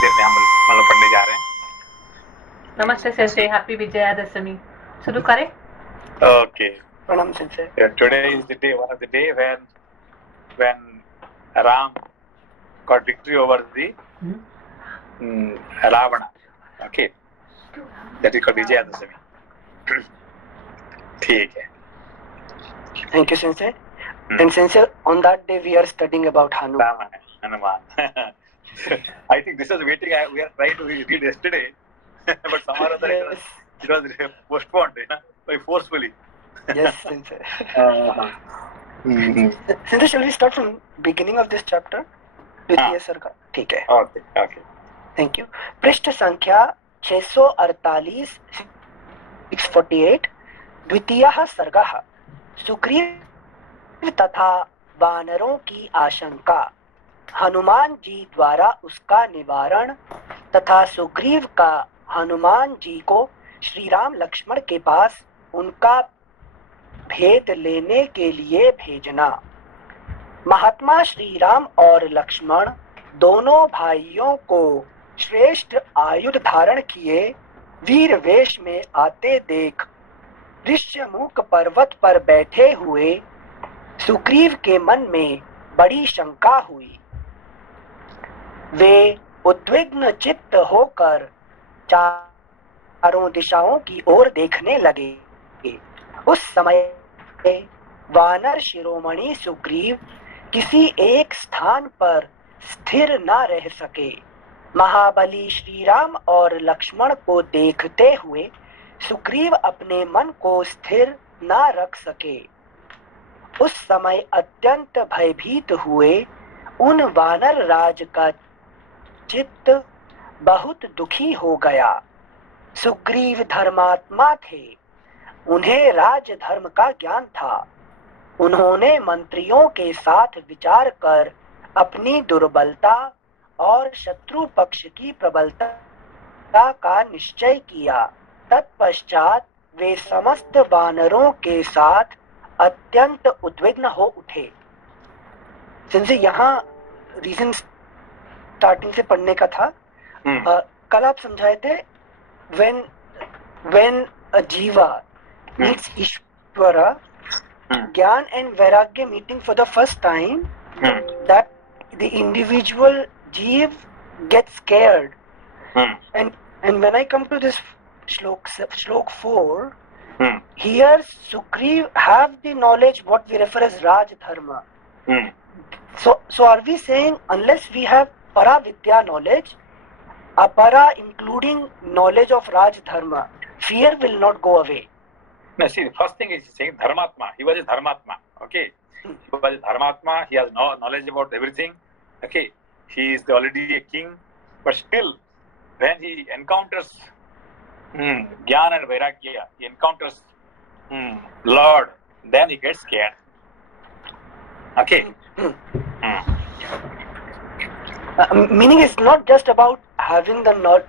दिन में हम मतलब पढ़ने जा रहे हैं। नमस्ते सेंसे, हैप्पी विजयादशमी। शुरू करें? ओके, प्रणाम sensei. Today is the day, one of the day when Ram got victory over the Ravana. Okay, that is called Vijayadashami. ठीक है। Thank you Sensei. And Sensei, on that day we are studying about Hanuman. Hanuman. I think this was waiting. We are trying to read yesterday, but somehow or other it was postponed, by forcefully. Yes, Sensei. Sensei, shall we start from beginning of this chapter? द्वितीय सर्ग। ठीक है। Okay. Thank you. पृष्ठ संख्या 648, 648, द्वितीयः सर्गः। सुग्रीव तथा वानरों की आशंका, हनुमान जी द्वारा उसका निवारण तथा सुग्रीव का हनुमान जी को श्री राम लक्ष्मण के पास उनका भेद लेने के लिए भेजना। महात्मा श्री राम और लक्ष्मण दोनों भाइयों को श्रेष्ठ आयुध धारण किए वीर वेश में आते देख ऋष्यमुख पर्वत पर बैठे हुए सुग्रीव के मन में बड़ी शंका हुई। वे उद्विग्न चित्त होकर चारों दिशाओं की ओर देखने लगे। उस समय वानर शिरोमणि सुग्रीव किसी एक स्थान पर स्थिर न रह सके। महाबली श्री राम और लक्ष्मण को देखते हुए सुग्रीव अपने मन को स्थिर न रख सके। उस समय अत्यंत भयभीत हुए उन वानर राज का चित्त बहुत दुखी हो गया। सुग्रीव धर्मात्मा थे, उन्हें राज धर्म का ज्ञान था। उन्होंने मंत्रियों के साथ विचार कर अपनी दुर्बलता और शत्रु पक्ष की प्रबलता का निश्चय किया। तत्पश्चात वे समस्त वानरों के साथ अत्यंत उद्विग्न हो उठे। सिंसे यहाँ रीजन स्टार्टिंग से पढ़ने का था। कल आप समझाए थे when a jiva meets Ishvara, Gyan and Vairagya meeting for the first time, that the individual jiva gets scared. And when I come to this shlok 4, here Sugriv have the knowledge what we refer as Raj Dharma. So are we saying unless we have para vidya knowledge, apara including knowledge of Raj Dharma, fear will not go away? Now see, the first thing is saying Dharmatma. He was a Dharmatma. Okay. He was a Dharmatma. He has no knowledge about everything. Okay. He is already a king. But still, when he encounters Gyan and Vairagya, he encounters Lord, then he gets scared. Okay. Meaning it's not just about having the knowledge.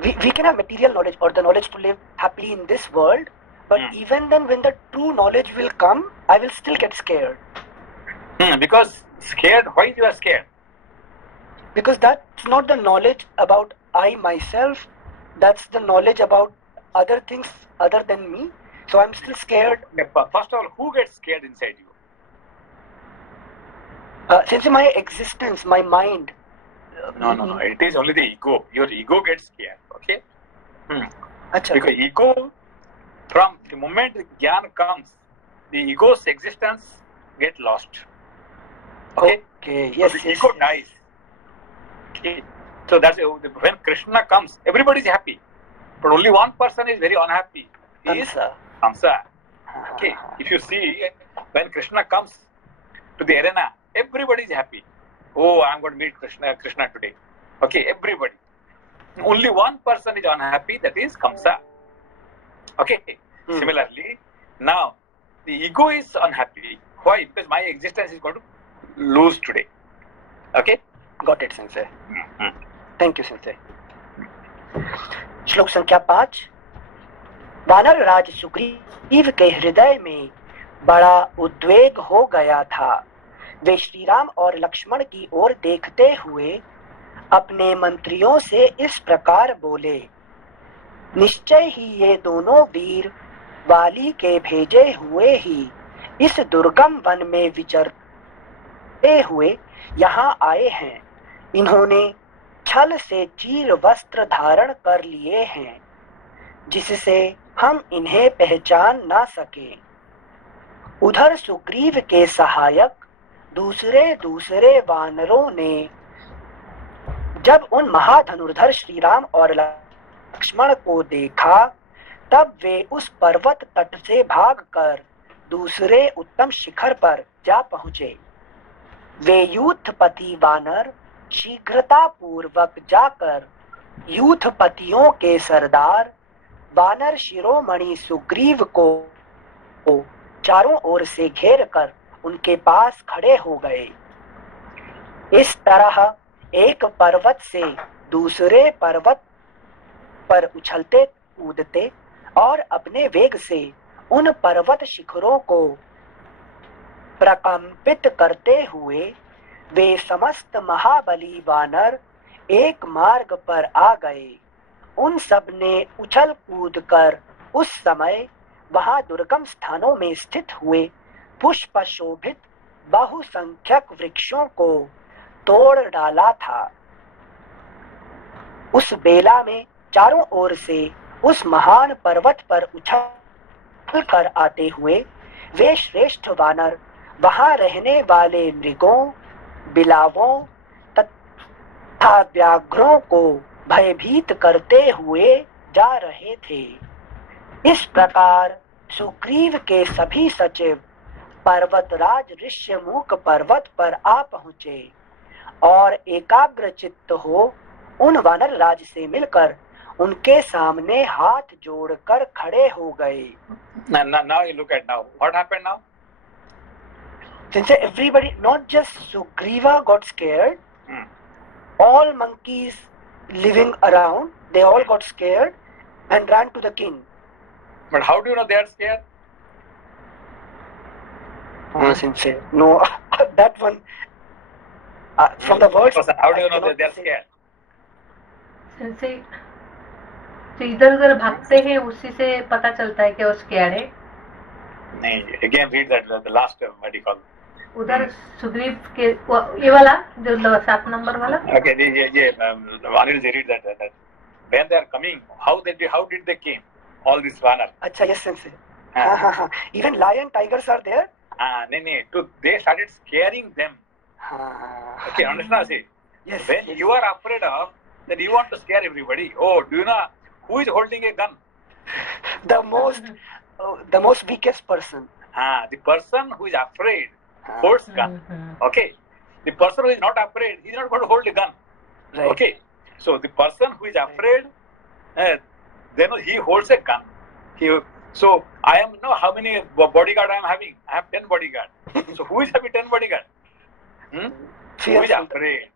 We can have material knowledge or the knowledge to live happily in this world, but even then when the true knowledge will come, I will still get scared. Because scared? Why you are scared? Because that's not the knowledge about I myself, that's the knowledge about other things other than me, so I'm still scared. First of all, who gets scared inside you? Since my existence, my mind. No. It is only the ego. Your ego gets scared. Okay. Achha. Because ego, from the moment the Gyan comes, the ego's existence get lost. Okay. Yes. So the ego dies. Okay. So that's when Krishna comes, everybody is happy, but only one person is very unhappy. He is Kamsa. Okay. If you see, when Krishna comes to the arena, everybody is happy. Oh, I'm going to meet Krishna today. Okay, everybody. Only one person is unhappy, that is Kamsa. Okay. Similarly, now the ego is unhappy. Why? Because my existence is going to lose today. Okay. Got it, Sensei. Thank you, Sensei. श्लोक संख्या 5। वानर राज सुग्रीव के हृदय में बड़ा उद्वेग हो गया था। वे श्री राम और लक्ष्मण की ओर देखते हुए अपने मंत्रियों से इस प्रकार बोले, निश्चय ही ये दोनों वीर वाली के भेजे हुए ही इस दुर्गम वन में विचरते हुए यहाँ आए हैं। इन्होंने छल से चीर वस्त्र धारण कर लिए हैं, जिससे हम इन्हें पहचान ना सके। उधर सुग्रीव के सहायक दूसरे दूसरे वानरों ने जब उन महाधनुर्धर श्रीराम और लक्ष्मण को देखा, तब वे उस पर्वत तट से भागकर दूसरे उत्तम शिखर पर जा पहुंचे। वे यूथपति वानर शीघ्रता पूर्वक जाकर यूथपतियों के सरदार वानर शिरोमणि सुग्रीव को चारों ओर से घेर कर उनके पास खड़े हो गए। इस तरह एक पर्वत से दूसरे पर्वत पर उछलते कूदते और अपने वेग से उन पर्वत शिखरों को प्रकंपित करते हुए वे समस्त महाबली वानर एक मार्ग पर आ गए। उन सब ने उछल कूद कर उस समय वहां दुर्गम स्थानों में स्थित हुए पुष्प शोभित बहुसंख्यक वृक्षों को तोड़ डाला था। उस बेला में चारों ओर से उस महान पर्वत पर उछल कर आते हुए वे श्रेष्ठ वानर वहां रहने वाले मृगों, बिलावों तथा व्याघ्रों को भयभीत करते हुए जा रहे थे। इस प्रकार सुग्रीव के सभी सचिव पर्वतराज ऋष्यमुख पर्वत पर आ पहुंचे और एकाग्र चित्त हो उन वानर राज से मिलकर उनके सामने हाथ जोड़कर खड़े हो गए। Now you look at now. What happened now? Since everybody, not just Sugriva got scared, all monkeys living around, they all got scared and ran to the king. But how do you know they are scared? No, that one, from the words. How do you know that they are scared? Since तो इधर उधर भागते हैं, उसी से पता चलता है कि वो स्कैर्ड है। नहीं, again read that the last what do you call? उधर सुग्रीव के ये वाला जो 7 नंबर वाला। Okay, ये Vanil read that when they are coming, how did they came? All these Vanar. अच्छा, yes sensei. हाँ. Even lion, tigers are there. नहीं, they started scaring them. Okay, understand? See, yes. When you are afraid of, then you want to scare everybody. Oh, do you know who is holding a gun? The most weakest person. The person who is afraid holds gun. Okay, the person who is not afraid, he is not going to hold a gun. Right. Okay, so the person who is afraid, then he holds a gun. So I am how many bodyguard I am having? I have 10 bodyguard. So who is having 10 bodyguard? Who is afraid?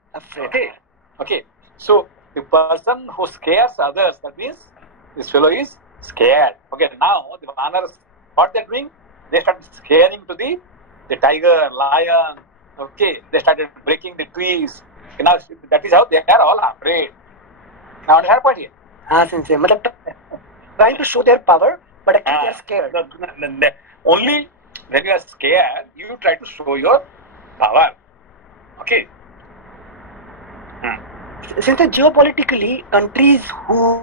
Okay. So the person who scares others, that means this fellow is scared. Okay, now the Vanars, what they are doing? They started scaring to the tiger, lion. Okay, they started breaking the trees. Okay, now that is how they are all afraid. Now understand what here? Sensei, trying to show their power, but actually they are scared. Only when you are scared, you try to show your power. Okay. Since geopolitically, countries who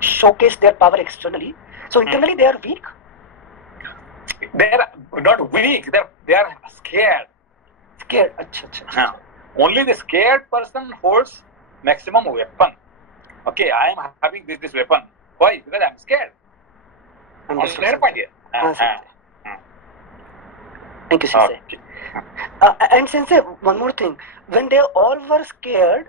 showcase their power externally, so internally they are weak. They are not weak. They are scared. Scared. Achha. Only the scared person holds maximum weapon. Okay, I am having this weapon. Why? Because I am scared. Understand point here? Thank you, Sensei. Okay. And Sensei, one more thing. When they all were scared,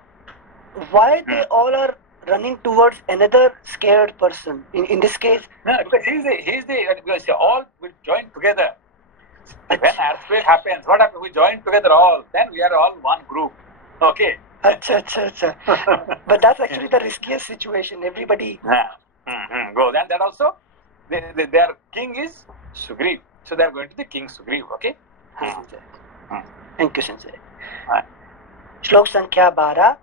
why they all are running towards another scared person? In this case, no, because because all will join together. When earthquake happens, what happens? We join together all. Then we are all one group. Okay. Achha. But that's actually the riskiest situation. Everybody. Go. Then that also, their king is Sugriv. So they are going to the king Sugriv. Okay. Thank you, Sensei. श्लोक संख्या 12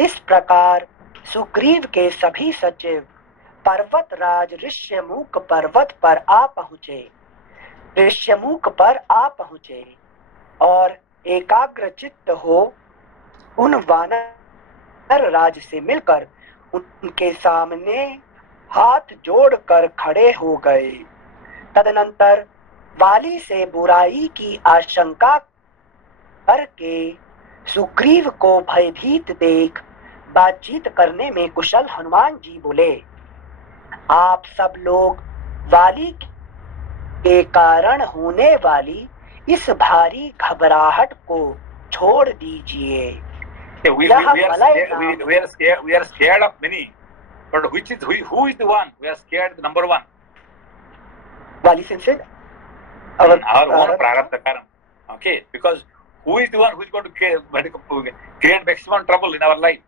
इस प्रकार सुग्रीव के सभी सचिव पर्वतराज ऋष्यमुख पर्वत पर आ पहुंचे। ऋष्यमुख पर आ पहुंचे और एकाग्रचित्त हो उन वानर राज से मिलकर उनके सामने हाथ जोड़कर खड़े हो गए। तदनंतर वाली से बुराई की आशंका करके सुग्रीव को भयभीत देख बातचीत करने में कुशल हनुमान जी बोले, आप सब लोग वाली के कारण होने वाली इस भारी घबराहट को छोड़ दीजिए। We are scared of many, but who is the one we are scared? The number one. वाली से our own prarabdha karma. Okay, because who is the one who is going to create maximum trouble in our life?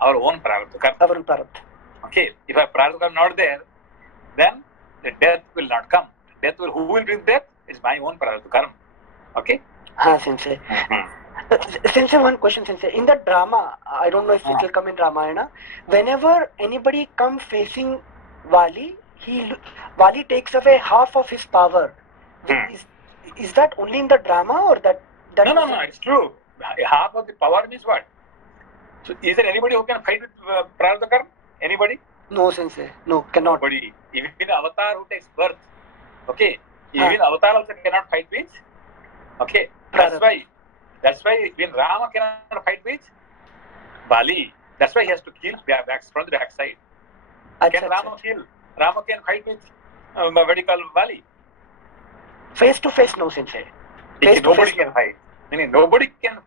Our own prarabdha karma. Our own prarabdha. Okay, if our prarabdha karma not there, then the death will not come. Who will bring death? It's my own prarabdha karma. Okay. हाँ Sensei. Sensei, one question, Sensei. In the drama, I don't know if it will come in Ramayana. Whenever anybody come facing Vali, Vali takes away half of his power. Is that only in the drama or that? No, it's true. Half of the power means what? So is there anybody who can fight with prarabdha karma? Anybody? No, Sensei. No, cannot. Nobody. Even avatar who takes birth. Okay. Even avatar also cannot fight with. Okay. That's why when Rama cannot fight with Bali, that's why he has to kill from the back side. Can Rama kill? Rama can fight with what do you call Bali? Face to face, no, Sensei. Nobody can fight. Nobody can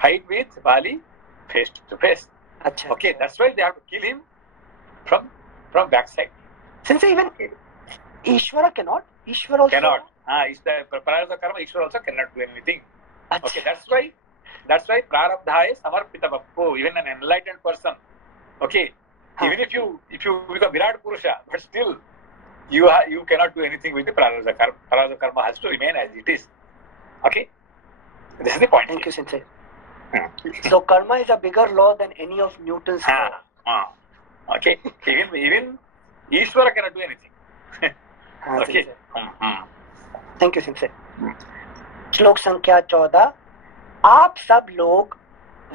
fight with Bali face to face. Okay, that's why they have to kill him from backside. Sensei, even Ishvara cannot. Ishvara also cannot. Prarabdha karma, Ishvara also cannot do anything. Okay, that's why prarabdha is samarpita bappu. Even an enlightened person. Okay, even if you become Virat Purusha, but still you cannot do anything with the prarabdha karma. Prarabdha karma has to remain as it is. Okay, this is the point. Thank you, Sensei. So karma is a bigger law than any of Newton's law. Okay, even Ishvara cannot do anything. Okay. Thank you, Sensei. श्लोक संख्या 14। आप सब लोग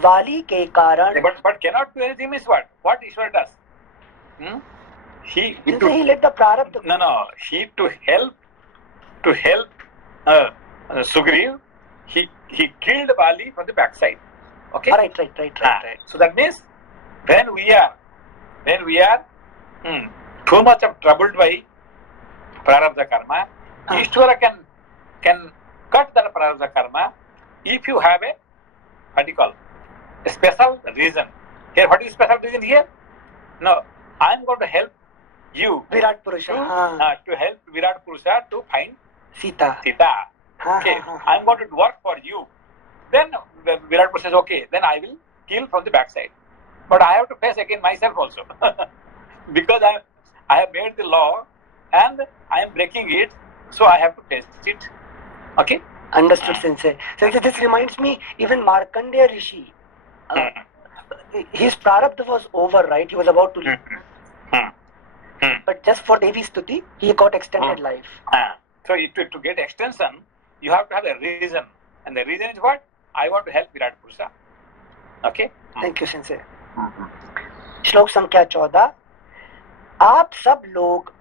वाली के कारण but cannot do anything means what Ishvara does? He let the prarabdha. No, he to help Sugriv, he killed Bali from the backside. Okay. Right. So that means when we are too much of troubled by prarabdha karma, Ishvara can cut the prarabdha karma if you have a special reason. Here, what is special reason here? No, I am going to help you, Virat Purusha, to help Virat Purusha to find Sita. Okay, I am going to work for you. Then Virat Purusha says, okay, then I will kill from the backside. But I have to face again myself also. Because I have made the law and I am breaking it, so I have to face it. Okay? Understood, Sensei. Sensei, this reminds me, even Markandeya Rishi, his prarabdha was over, right? He was about to leave. But just for Devi Stuti, he got extended life. So to get extension, you have to have a reason. And the reason is what? I want to help Virat Purusha. Okay? Thank you, Sensei. श्लोक संख्या 14। आप सब लोग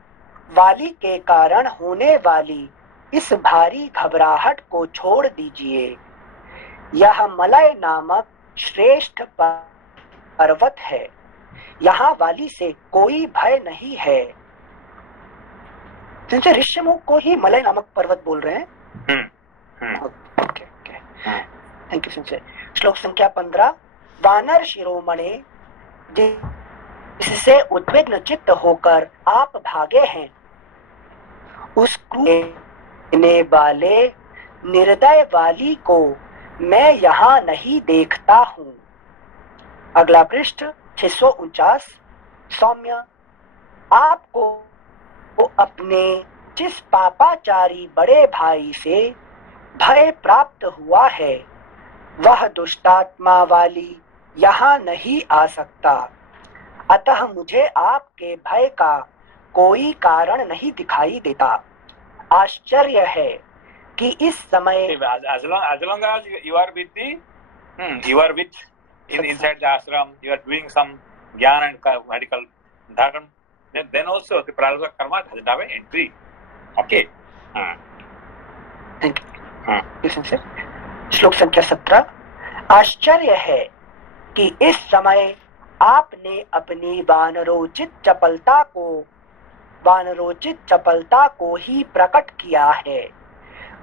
वाली के कारण होने वाली इस भारी घबराहट को छोड़ दीजिए। यह मलय नामक श्रेष्ठ पर्वत है। यहाँ वाली से कोई भय नहीं है। जिनसे ऋष्यमुख को ही मलय नामक पर्वत बोल रहे हैं। ओके। थैंक यू सिंचे। श्लोक संख्या 15। वानर शिरोमणि जिससे उद्विग्न चित्त होकर आप भागे हैं, उस क्रूरने वाले निर्दय वाली को मैं यहाँ नहीं देखता हूँ। अगला पृष्ठ 649। सौम्य, आपको अपने जिस पापाचारी बड़े भाई से भय प्राप्त हुआ है, वह दुष्टात्मा वाली यहाँ नहीं आ सकता, अतः मुझे आपके भय का कोई कारण नहीं दिखाई देता। आश्चर्य है कि इस समय as long as you are with the you are with inside the ashram, you are doing some jnana and medical dharma, then also the prarabdha karma doesn't have an entry. Okay. Thank you. श्लोक संख्या 17। आश्चर्य है कि इस समय आपने अपनी वानरोचित चपलता को ही प्रकट किया है।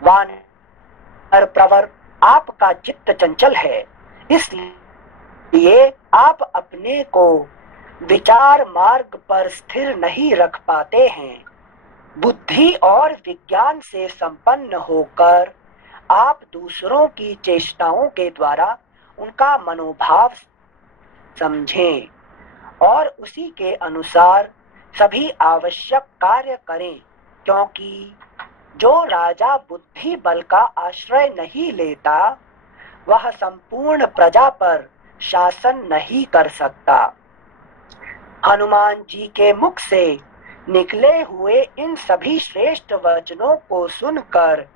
वानर प्रवर आपका चित्त चंचल है, इसलिए आप अपने को विचार मार्ग पर स्थिर नहीं रख पाते हैं। बुद्धि और विज्ञान से संपन्न होकर आप दूसरों की चेष्टाओं के द्वारा उनका मनोभाव समझें और उसी के अनुसार सभी आवश्यक कार्य करें, क्योंकि जो राजा बुद्धि बल का आश्रय नहीं लेता वह संपूर्ण प्रजा पर शासन नहीं कर सकता। हनुमान जी के मुख से निकले हुए इन सभी श्रेष्ठ वचनों को सुनकर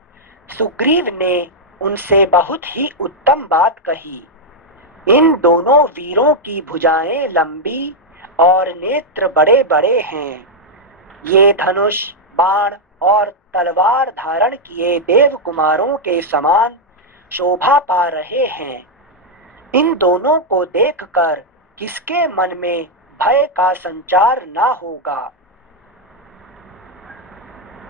सुग्रीव ने उनसे बहुत ही उत्तम बात कही। इन दोनों वीरों की भुजाएं लंबी और नेत्र बड़े बड़े हैं। ये धनुष, बाण और तलवार धारण किए देव कुमारों के समान शोभा पा रहे हैं। इन दोनों को देखकर किसके मन में भय का संचार ना होगा।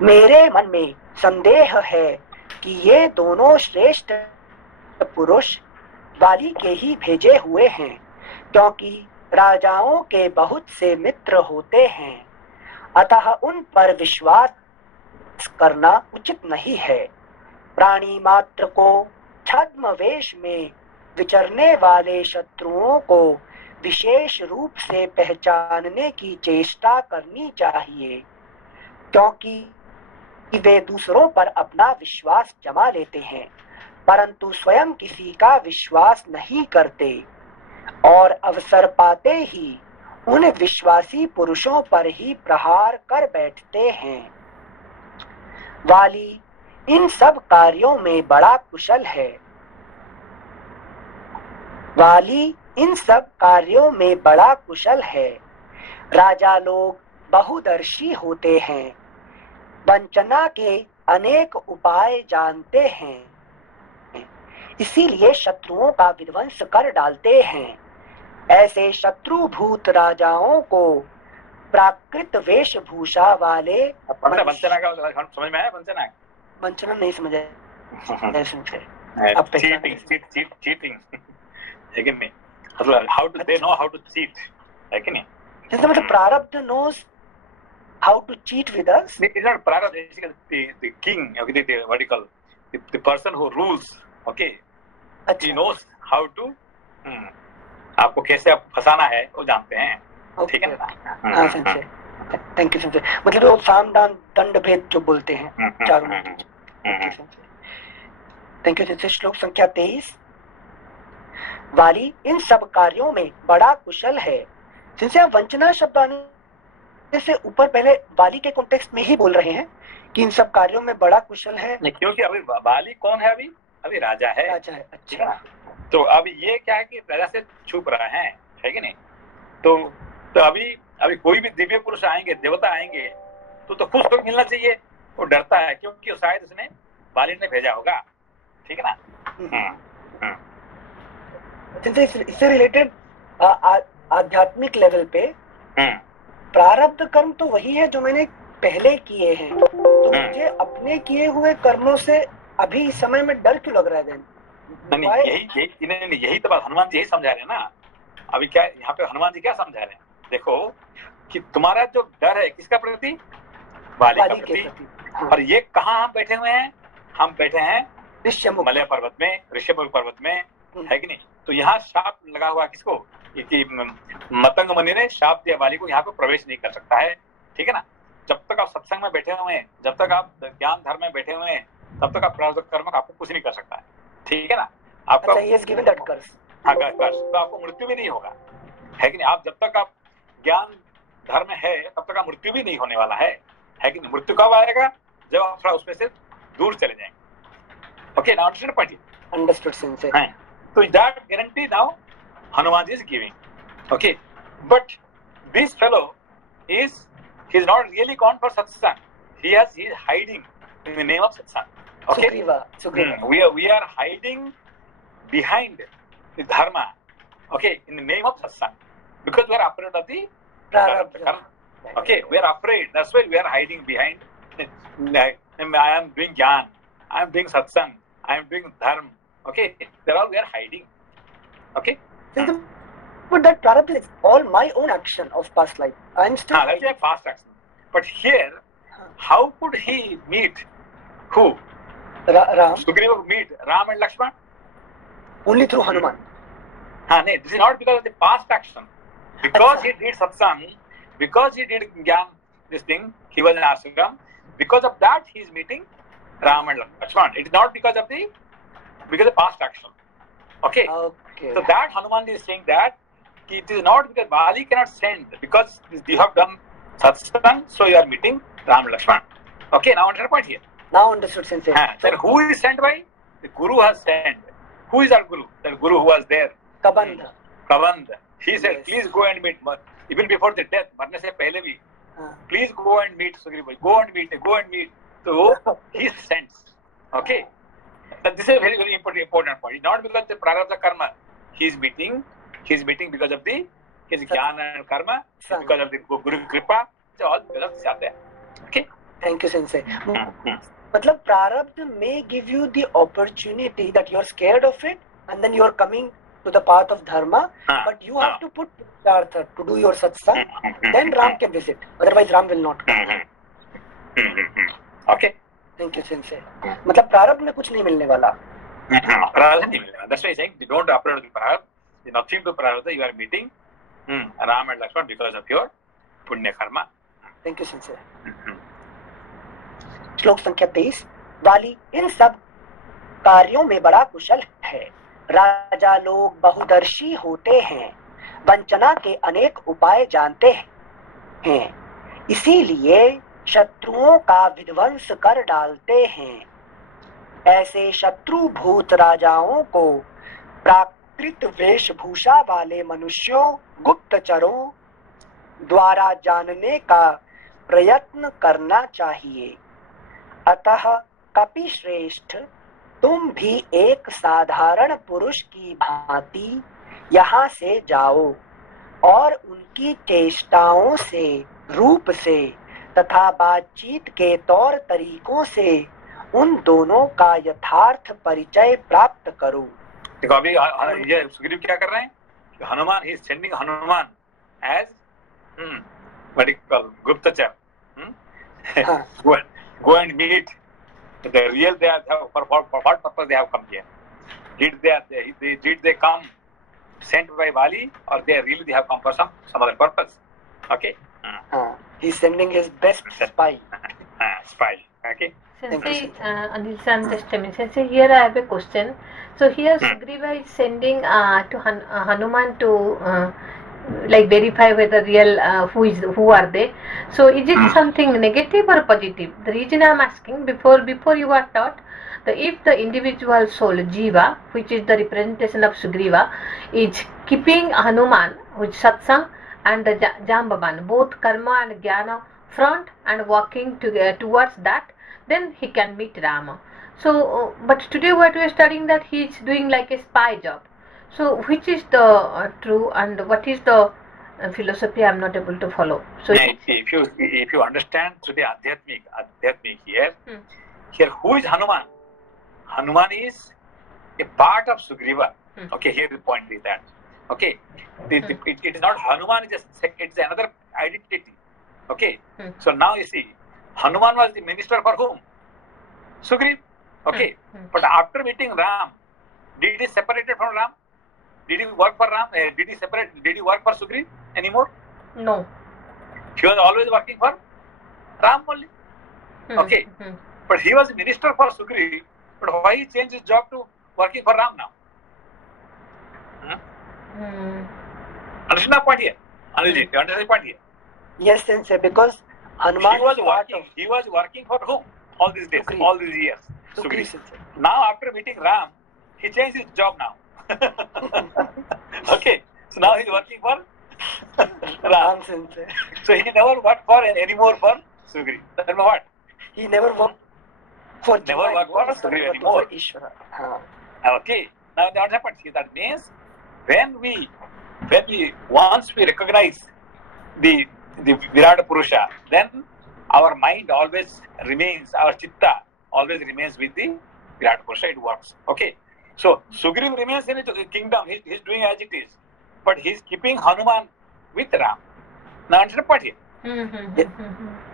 मेरे मन में संदेह है कि ये दोनों श्रेष्ठ पुरुष वाली के ही भेजे हुए हैं, क्योंकि राजाओं के बहुत से मित्र होते हैं, अतः उन पर विश्वास करना उचित नहीं है। प्राणी मात्र को छद्म वेश में विचरने वाले शत्रुओं को विशेष रूप से पहचानने की चेष्टा करनी चाहिए, क्योंकि वे दूसरों पर अपना विश्वास जमा लेते हैं परंतु स्वयं किसी का विश्वास नहीं करते और अवसर पाते ही उन विश्वासी पुरुषों पर ही प्रहार कर बैठते हैं। वाली इन सब कार्यों में बड़ा कुशल है। राजा लोग बहुदर्शी होते हैं, वंचना के अनेक उपाय जानते हैं, इसीलिए शत्रुओं का विध्वंस कर डालते हैं। ऐसे शत्रुभूत राजाओं को प्राकृत वेशभूषा वाले वंचना का समझ में आया? वंचना नहीं समझ चीटिंग है कि नहीं? मतलब how to they know how to cheat है कि नहीं? जैसे मतलब प्रारब्ध knows how to cheat with us. It's not Prarabdha, it's the king, okay, the what do you call, the person who rules, okay, he knows how to, आपको कैसे आप फंसाना है वो जानते हैं, ठीक है ना? हाँ संजय, थैंक यू संजय। मतलब वो साम दान दंड भेद जो बोलते हैं चारों। Thank you Sanjay. श्लोक संख्या 23। वाली इन सब कार्यों में बड़ा कुशल है। जिनसे आप वंचना शब्द आने से ऊपर पहले वाली के कॉन्टेक्स्ट में ही बोल रहे हैं कि इन सब कार्यों में बड़ा कुशल है, क्योंकि अभी वाली कौन है? अभी राजा है। अच्छा। तो अभी ये क्या है कि राजा से छुप रहा है कि नहीं? तो अभी कोई भी दिव्य पुरुष आएंगे, देवता आएंगे तो खुश तो मिलना चाहिए। वो डरता है क्योंकि शायद उसने वाली ने भेजा होगा, ठीक है ना? इससे रिलेटेड आध्यात्मिक लेवल पे प्रारब्ध कर्म तो वही है जो मैंने पहले किए हैं, तो मुझे अपने किए हुए कर्मों से अभी इस समय में डर क्यों लग रहा है? यही तो बात हनुमान जी यही समझा रहे हैं ना। अभी क्या यहाँ पे हनुमान जी क्या समझा रहे हैं? देखो कि तुम्हारा जो डर है किसका प्रति? वाली का प्रति। और ये कहाँ हम बैठे हुए हैं? हम बैठे हैं ऋष्यमुख पर्वत में, है कि नहीं? तो यहाँ शाप लगा हुआ किसको? कि मतंग मुनि ने शाप दिया वाली को यहाँ पे प्रवेश नहीं कर सकता है, ठीक है ना? जब तक आप सत्संग में बैठे हुए हैं, जब तक आप ज्ञान धर्म में बैठे हुए हैं, तब तक आप प्रारब्ध कर्म आपको कुछ नहीं कर सकता है, ठीक है ना? आपका हाँ तो आपको मृत्यु भी नहीं होगा, है कि नहीं? आप जब तक आप ज्ञान धर्म है तब तक आप मृत्यु भी नहीं होने वाला है कि नहीं? मृत्यु कब आएगा? जब आप थोड़ा उसमें से दूर चले जाएंगे। Okay, now understand point? Understood sensei. So that guarantee now Hanuman is giving. Okay, but this fellow he's not really gone for satsang. He is hiding in the name of satsang. Okay, Sugriva. We are hiding behind the dharma. Okay, in the name of satsang, because we are afraid of the karma. Okay, we are afraid. That's why we are hiding behind. I am doing jnana. I am doing satsang. I am doing dharma. Okay, they're all we are hiding. Okay. But that prarabdha is all my own action of past life. I'm still. That's a past action. But here, how could he meet who? Ram. Sugriva would meet Ram and Lakshman only through Hanuman. No, this is not because of the past action. Because he did satsang, because he did jnana, this thing, he was in ashram. Because of that, he is meeting Ram and Lakshman. It is not because of the past action. Okay. So that Hanuman is saying that it is not because Bali cannot send, because you have done satsang, so you are meeting Ram and Lakshman. Okay, now understand the point here. Now understood, Sensei. Then who is sent by? The Guru has sent. Who is our Guru? The Guru who was there. Kabandha. He said, yes, please go and meet. Even before the death, marne se pehle bhi. Please go and meet Sugriva. Go and meet. So he sends. Okay. This is a very, very important point. Not because of the prarabdha karma he is meeting because of his jnana and karma, because of the Guru Kripa. It's all because of Sadhya. Okay? Thank you, Sensei. Matlab, prarabdha may give you the opportunity that you are scared of it and then you are coming to the path of dharma, but you have to put Purushartha to do your satsang, then Ram can visit. Otherwise, Ram will not come. Okay? Thank you, Sensei. मतलब प्रारब्ध में कुछ नहीं मिलने वाला. प्रारब्ध नहीं मिलने वाला. That's why he's saying, don't approach the prarabdha. There's nothing to prarabdha. You are meeting Ram and Lakshman because of your punya karma. Thank you, Sensei. श्लोक संख्या 23. वाली इन सब कार्यों में बड़ा कुशल है. राजा लोग बहुदर्शी होते हैं. वंचना के अनेक उपाय जानते हैं. इसीलिए शत्रुओं का विध्वंस कर डालते हैं. ऐसे शत्रुभूत राजाओं को प्राकृत वेशभूषा वाले मनुष्यों, गुप्तचरों द्वारा जानने का प्रयत्न करना चाहिए. अतः कपि श्रेष्ठ, तुम भी एक साधारण पुरुष की भांति यहाँ से जाओ और उनकी चेष्टाओं से, रूप से तथा बातचीत के तौर तरीकों से उन दोनों का यथार्थ परिचय प्राप्त करो. देखो अभी ये सुग्रीव क्या कर रहे हैं? Hanuman, he is sending Hanuman as what you call गुप्तचर. Go and meet the real they have, for what purpose they have come here. Did they come sent by Bali, or they have come for some other purpose? Okay. He's sending his best spy. Spy. Okay. Sensei, Anil Sam, just a minute. Sensei, here I have a question. So here Sugriva is sending to Hanuman to like verify whether real who are they. So is it something negative or positive? The reason I am asking, before you are taught that if the individual soul Jiva, which is the representation of Sugriva, is keeping Hanuman, which satsang, and the Jambavan, both karma and jnana front, and walking towards that, then he can meet Rama. So but today what we are studying, that he is doing like a spy job. So which is the true and what is the philosophy? I am not able to follow. So if you understand through the adhyatmic here, who is Hanuman? Hanuman is a part of Sugriva. Okay, here the point is that. Okay, it is not Hanuman. It's another identity. Okay, so now you see, Hanuman was the minister for whom? Sugriv. Okay, but after meeting Ram, did he separated from Ram? Did he work for Ram? Did he work for Sugriv anymore? No. He was always working for Ram only. Okay. But he was minister for Sugriv. But why he changed his job to working for Ram now? Understand the point here? Anilji, you understand the point here? Yes, Sensei, because Hanuman he was working for whom? All these days, Sugriv. all these years. Sugriv. Now after meeting Ram, he changed his job now. Okay, so now he's working for Ram. Sensei. So he never worked for anymore for Sugriv. Then what? He never worked for Sugriv anymore. Ishvara. Okay, now what happens here? That means when we once we recognize the Virata Purusha, then our mind always remains, our chitta always remains with the Virata Purusha. It works. Okay. So Sugriv remains in his kingdom. He's doing as it is, but he's keeping Hanuman with Ram. Now understand the point here.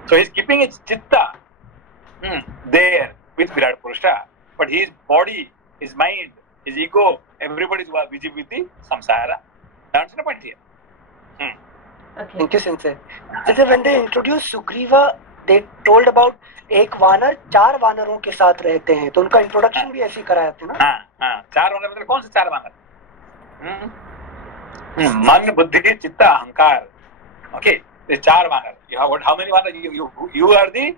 So he's keeping his chitta there with Virata Purusha, but his body, his mind, his ego, everybody is busy with the samsara. Now understand the point here. Okay. Thank you, Sensei. Sensei, when they introduced Sugriva, they told about एक वानर 4 वानरों के साथ रहते हैं, तो उनका introduction भी ऐसे कराया था ना? हाँ, 4 वानर मतलब कौन से 4 वानर? मन, बुद्धि, चित्त, अहंकार. Okay, the 4 वानर. You have how many वानर? You are the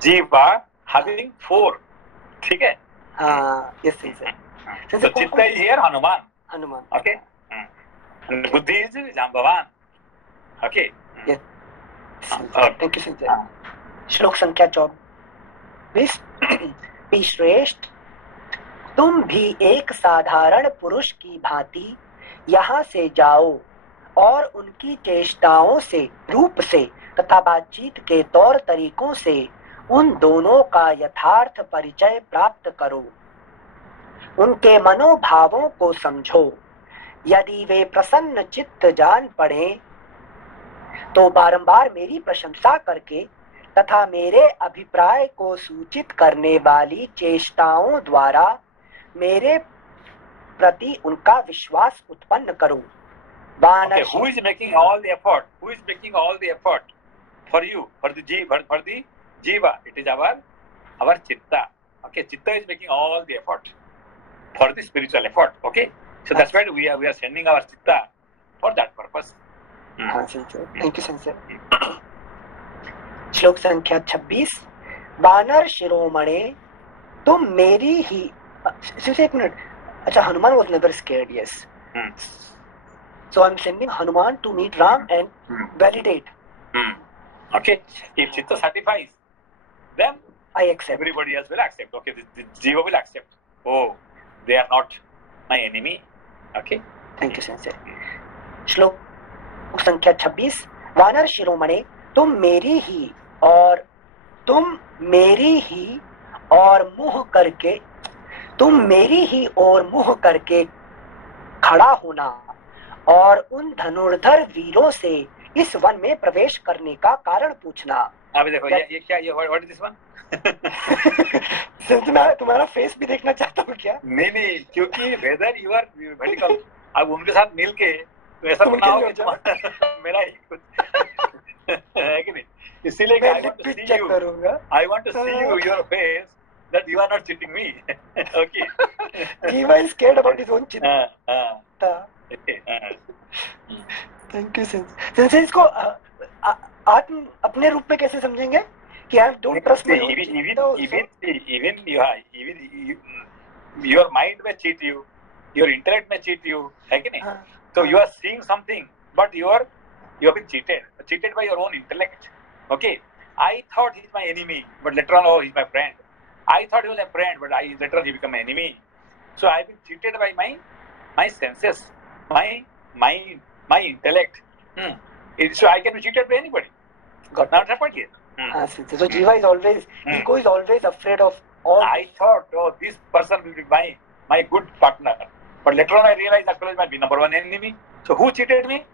jiva having 4. ठीक है? हाँ, yes, Sensei. So chitta is here Hanuman. Okay. And buddhi is Jambavan. Okay. Yes. Thank you, Sensei. श्लोक संख्या 24. श्रेष्ठ, तुम भी एक साधारण पुरुष की भांति यहाँ से जाओ और उनकी चेष्टाओं से, रूप से तथा बातचीत के तौर तरीकों से उन दोनों का यथार्थ परिचय प्राप्त करो. उनके मनोभावों को समझो. यदि वे प्रसन्न चित्त जान पड़े तो बारंबार मेरी प्रशंसा करके तथा मेरे अभिप्राय को सूचित करने वाली चेष्टाओं द्वारा मेरे प्रति उनका विश्वास उत्पन्न करो. Okay, who is making all the effort? Who is making all the effort for you, for the jiva? It is our chitta. Okay, chitta is making all the effort for the spiritual effort. Okay, so that's why we are sending our chitta for that purpose. Thank you, Sensei. श्लोक संख्या 26. वानर शिरोमणे, तुम मेरी ही. एक minute. अच्छा, Hanuman was never scared. Yes. So I'm sending Hanuman to meet Ram and validate. Okay. If chitta satisfies, then I accept. Everybody else will accept. Okay, the jiva will accept. Oh, they are not my enemy. Okay. Thank you, Sensei. श्लोक संख्या 26. वानर शिरोमणे, तुम मेरी ही और मुंह करके खड़ा होना और उन धनुर्धर वीरों से इस वन में प्रवेश करने का कारण पूछना. अभी देखो ये क्या, ये व्हाट इज दिस वन? मैं तुम्हारा फेस भी देखना चाहता हूँ क्या? नहीं, क्योंकि वेदर यू आर वर्टिकल, अब उनके साथ मिलके तो ऐसा ना हो कि मेरा ही कुछ है कि नहीं. इसीलिए I want to see you your face that you are not cheating me. Okay. Jiva is scared about his own chitta. Thank you, Sensei. इसको आत्म अपने रूप में कैसे समझेंगे कि I don't trust my own chitta? Even your mind may cheat you, your intellect may cheat you, है कि नहीं? So you are seeing something, but you have been cheated by your own intellect. Okay, I thought he's my enemy, but later on, oh, he's my friend. I thought he was a friend, but later on he became an enemy. So I've been cheated by my senses, my mind, my intellect. So I can be cheated by anybody. Got now happened here. So Jiva is always, ego is always afraid of all. I thought, oh, this person will be my good partner, but later on I realized that person might be number one enemy. So who cheated me?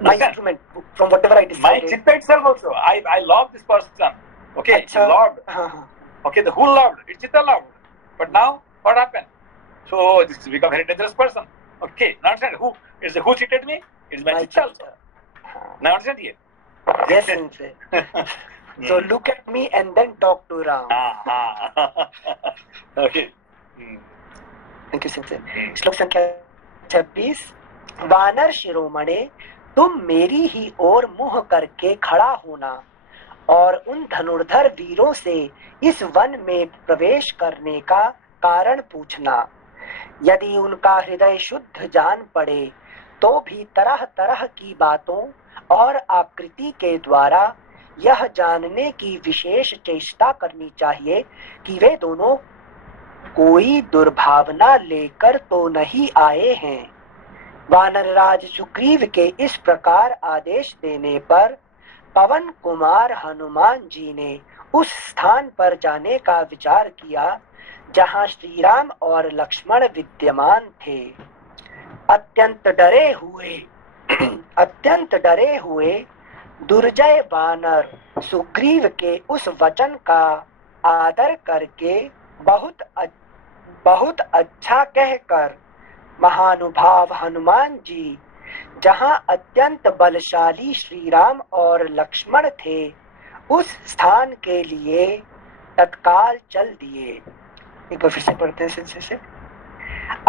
My instrument, from whatever I decided. My chitta itself also. I love this person. Okay, loved. Okay, the who loved? It's chitta loved. But now, what happened? So this has become a very dangerous person. Okay, now understand who cheated me? It's my chitta also. Now understand here? Yes, Sensei. So look at me and then talk to Ram. Okay. Thank you Singh. श्लोक संख्या 26। वानर शिरोमणे, तुम मेरी ही ओर मुंह करके खड़ा होना और उन धनुर्धर वीरों से इस वन में प्रवेश करने का कारण पूछना। यदि उनका हृदय शुद्ध जान पड़े तो भी तरह तरह की बातों और आकृति के द्वारा यह जानने की विशेष चेष्टा करनी चाहिए कि वे दोनों कोई दुर्भावना लेकर तो नहीं आए हैं। वानरराज सुग्रीव के इस प्रकार आदेश देने पर पवन कुमार हनुमान जी ने उस स्थान पर जाने का विचार किया जहां श्री राम और लक्ष्मण विद्यमान थे। अत्यंत डरे हुए दुर्जय वानर सुग्रीव के उस वचन का आदर करके बहुत अच्छा कहकर महानुभाव हनुमान जी जहां अत्यंत बलशाली श्री राम और लक्ष्मण थे उस स्थान के लिए तत्काल चल दिए। एक बार फिर से पढ़ते हैं सिलसिले से।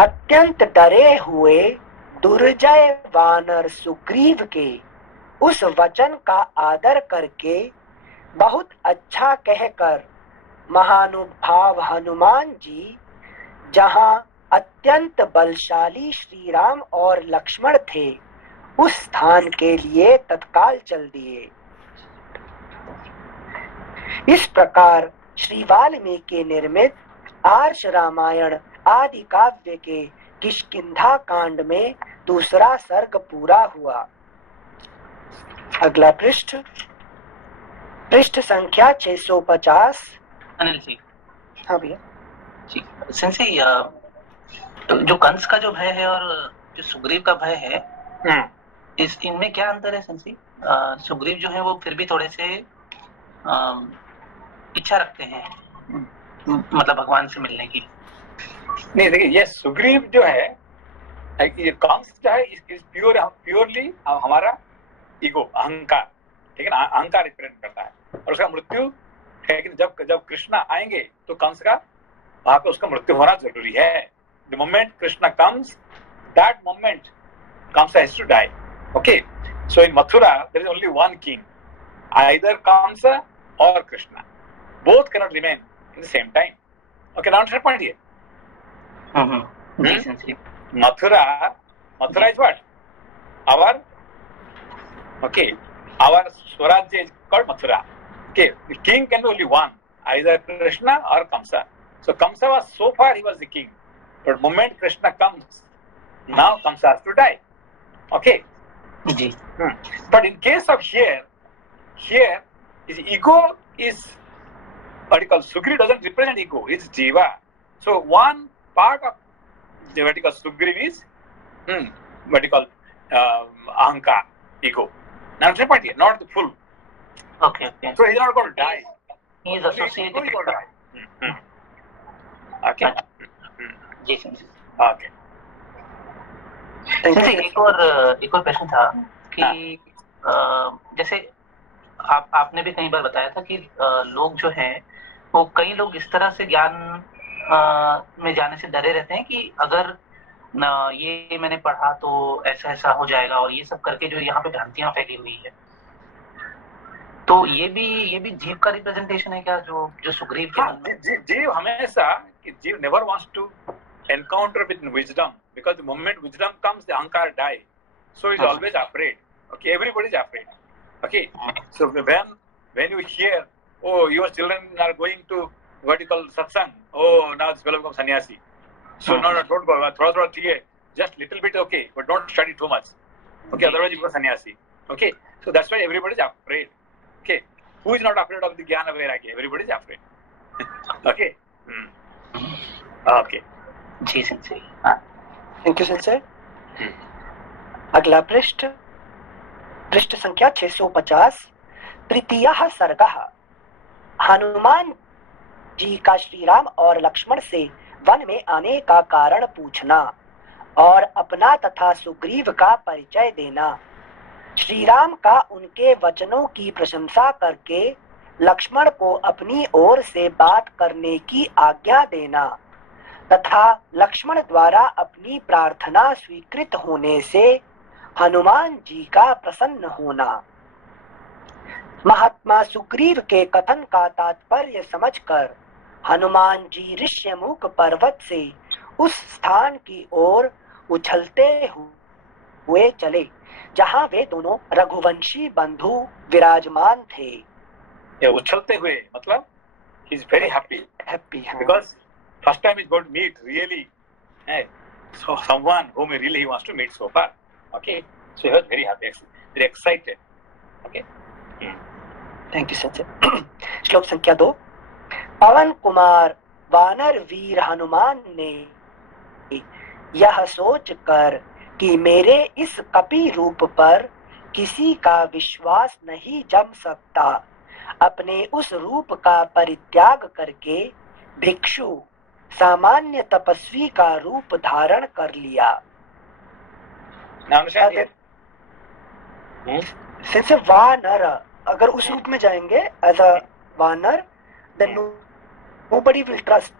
अत्यंत डरे हुए दुर्जय वानर सुग्रीव के उस वचन का आदर करके बहुत अच्छा कहकर महानुभाव हनुमान जी जहां अत्यंत बलशाली श्री राम और लक्ष्मण थे उस स्थान के लिए तत्काल चल दिए। इस प्रकार श्री वाल्मीकि निर्मित आर्ष रामायण आदि काव्य के किष्किंधा कांड में दूसरा सर्ग पूरा हुआ। अगला पृष्ठ संख्या 650। अनिल जी। हाँ भैया जी। सेंसी, जो कंस का जो भय है और जो सुग्रीव का भय है, इनमें क्या अंतर है सेंसी? सुग्रीव जो है वो फिर भी थोड़े से इच्छा रखते हैं मतलब भगवान से मिलने की। नहीं देखिए, ये सुग्रीव जो है ये कंस जो है इस प्योरली हमारा ईगो, अहंकार, ठीक है ना, अहंकार रिप्रेजेंट करता है और उसका मृत्यु है कि जब कृष्ण आएंगे तो कंस का वहां पे उसका मृत्यु होना जरूरी है। The moment Krishna comes, that moment Kamsa has to die. Okay, so in Mathura there is only one king, either Kamsa or Krishna. Both cannot remain in the same time. Okay, now understand point here. Mathura is what? Our Swarajya is called Mathura. Okay, the king can be only one, either Krishna or Kamsa. So Kamsa was, so far he was the king, but moment Krishna comes, now Kamsa has to die. Okay. But in case of here his ego is what you call Sugriv doesn't represent ego, it's Jiva. So one part of the what you call Sugriv is what you call Ahankar, ego. Now the point here, not the full. Okay. So he's not going to die. He is associated with die. Okay. जी sir. Okay. एक और प्रश्न था कि जैसे आपने भी कई बार बताया था कि लोग जो हैं वो कई लोग इस तरह से ज्ञान में जाने से डरे रहते हैं कि अगर ये मैंने पढ़ा तो ऐसा ऐसा हो जाएगा और ये सब करके जो यहाँ पे भ्रांतियां फैली हुई है, तो ये भी जीव का रिप्रेजेंटेशन है क्या जो सुग्रीव के मन में? जीव हमेशा जीव never wants to encounter with wisdom, because the moment wisdom comes the ahankar die, so he's always afraid. Okay, everybody is afraid. Okay, so when you hear, oh, your children are going to what you call satsang, oh, now this fellow becomes sannyasi, so no, don't go, thoda chahiye, just little bit, okay, but don't study too much, okay, otherwise you become sannyasi. Okay, so that's why everybody is afraid. Okay, who is not afraid of the jnana vairagya? Everybody is afraid. Okay. Okay. जी sir. Thank you sir. अगला पृष्ठ संख्या 650। तृतीय सर्ग। हनुमान जी का श्री राम और लक्ष्मण से one में आने का कारण पूछना और अपना तथा सुग्रीव का परिचय देना। श्री राम का उनके वचनों की प्रशंसा करके लक्ष्मण को अपनी ओर से बात करने की आज्ञा देना। तथा लक्ष्मण द्वारा अपनी प्रार्थना स्वीकृत होने से हनुमान जी का प्रसन्न होना। महात्मा सुग्रीव के कथन का तात्पर्य समझकर हनुमान जी ऋष्यमुख पर्वत से उस स्थान की ओर उछलते हुए चले जहां वे दोनों रघुवंशी बंधु विराजमान थे। ये उछलते हुए मतलब he is very happy because first time he is going to meet really so someone whom really he wants to meet so far. Okay, so he was very happy, very excited. Okay. Thank you sir. श्लोक संख्या 2। पवन कुमार वानर वीर हनुमान ने यह सोचकर कि मेरे इस कपि रूप पर किसी का विश्वास नहीं जम सकता, अपने उस रूप का परित्याग करके भिक्षु सामान्य तपस्वी का रूप धारण कर लिया। सिंस वानर अगर उस रूप में जाएंगे एज अ वानर then nobody will trust.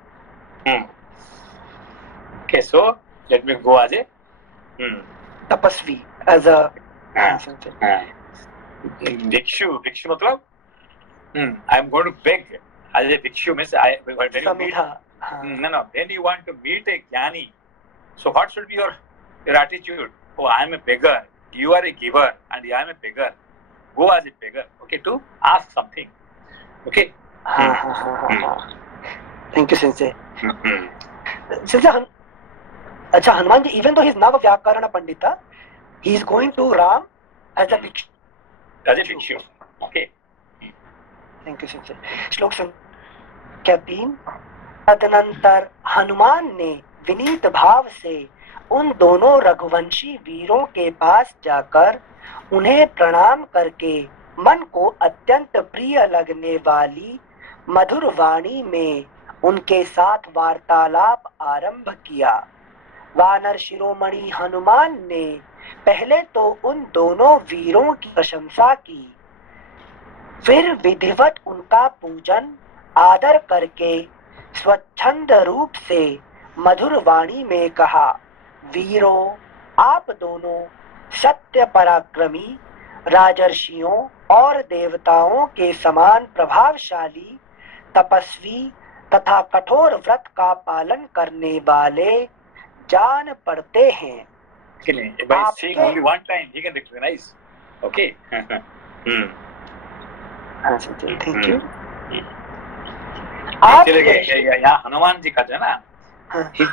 Okay, so let me go as a tapasvi, as a Vikshu मतलब I am going to beg. As a Vikshu means when you meet, when you want to meet a jnani, so what should be your attitude? Oh, I am a beggar, you are a giver, and I am a beggar. Go as a beggar, okay, to ask something. Okay. Thank you, Sensei. Sensei, अच्छा Hanuman ji, even though he is now a Vyakarana Pandita, he is going to Ram as a Vikshu. As a Vikshu. Okay. Thank you, Sensei. श्लोक संख्या 3। तदनंतर हनुमान ने विनीत भाव से उन दोनों रघुवंशी वीरों के पास जाकर उन्हें प्रणाम करके मन को अत्यंत प्रिय लगने वाली मधुर वाणी में उनके साथ वार्तालाप आरंभ किया। वानर शिरोमणि हनुमान ने पहले तो उन दोनों वीरों की प्रशंसा की, फिर विधिवत उनका पूजन आदर करके स्वच्छंद रूप से मधुर वाणी में कहा, वीरों, आप दोनों सत्य पराक्रमी, राजर्षियों और देवताओं के समान प्रभावशाली, तपस्वी तथा कठोर व्रत का पालन करने वाले जान पड़ते हैं। By seeing only one time, he can recognize. Okay. Thank you. यहाँ हनुमान जी का जो है ना,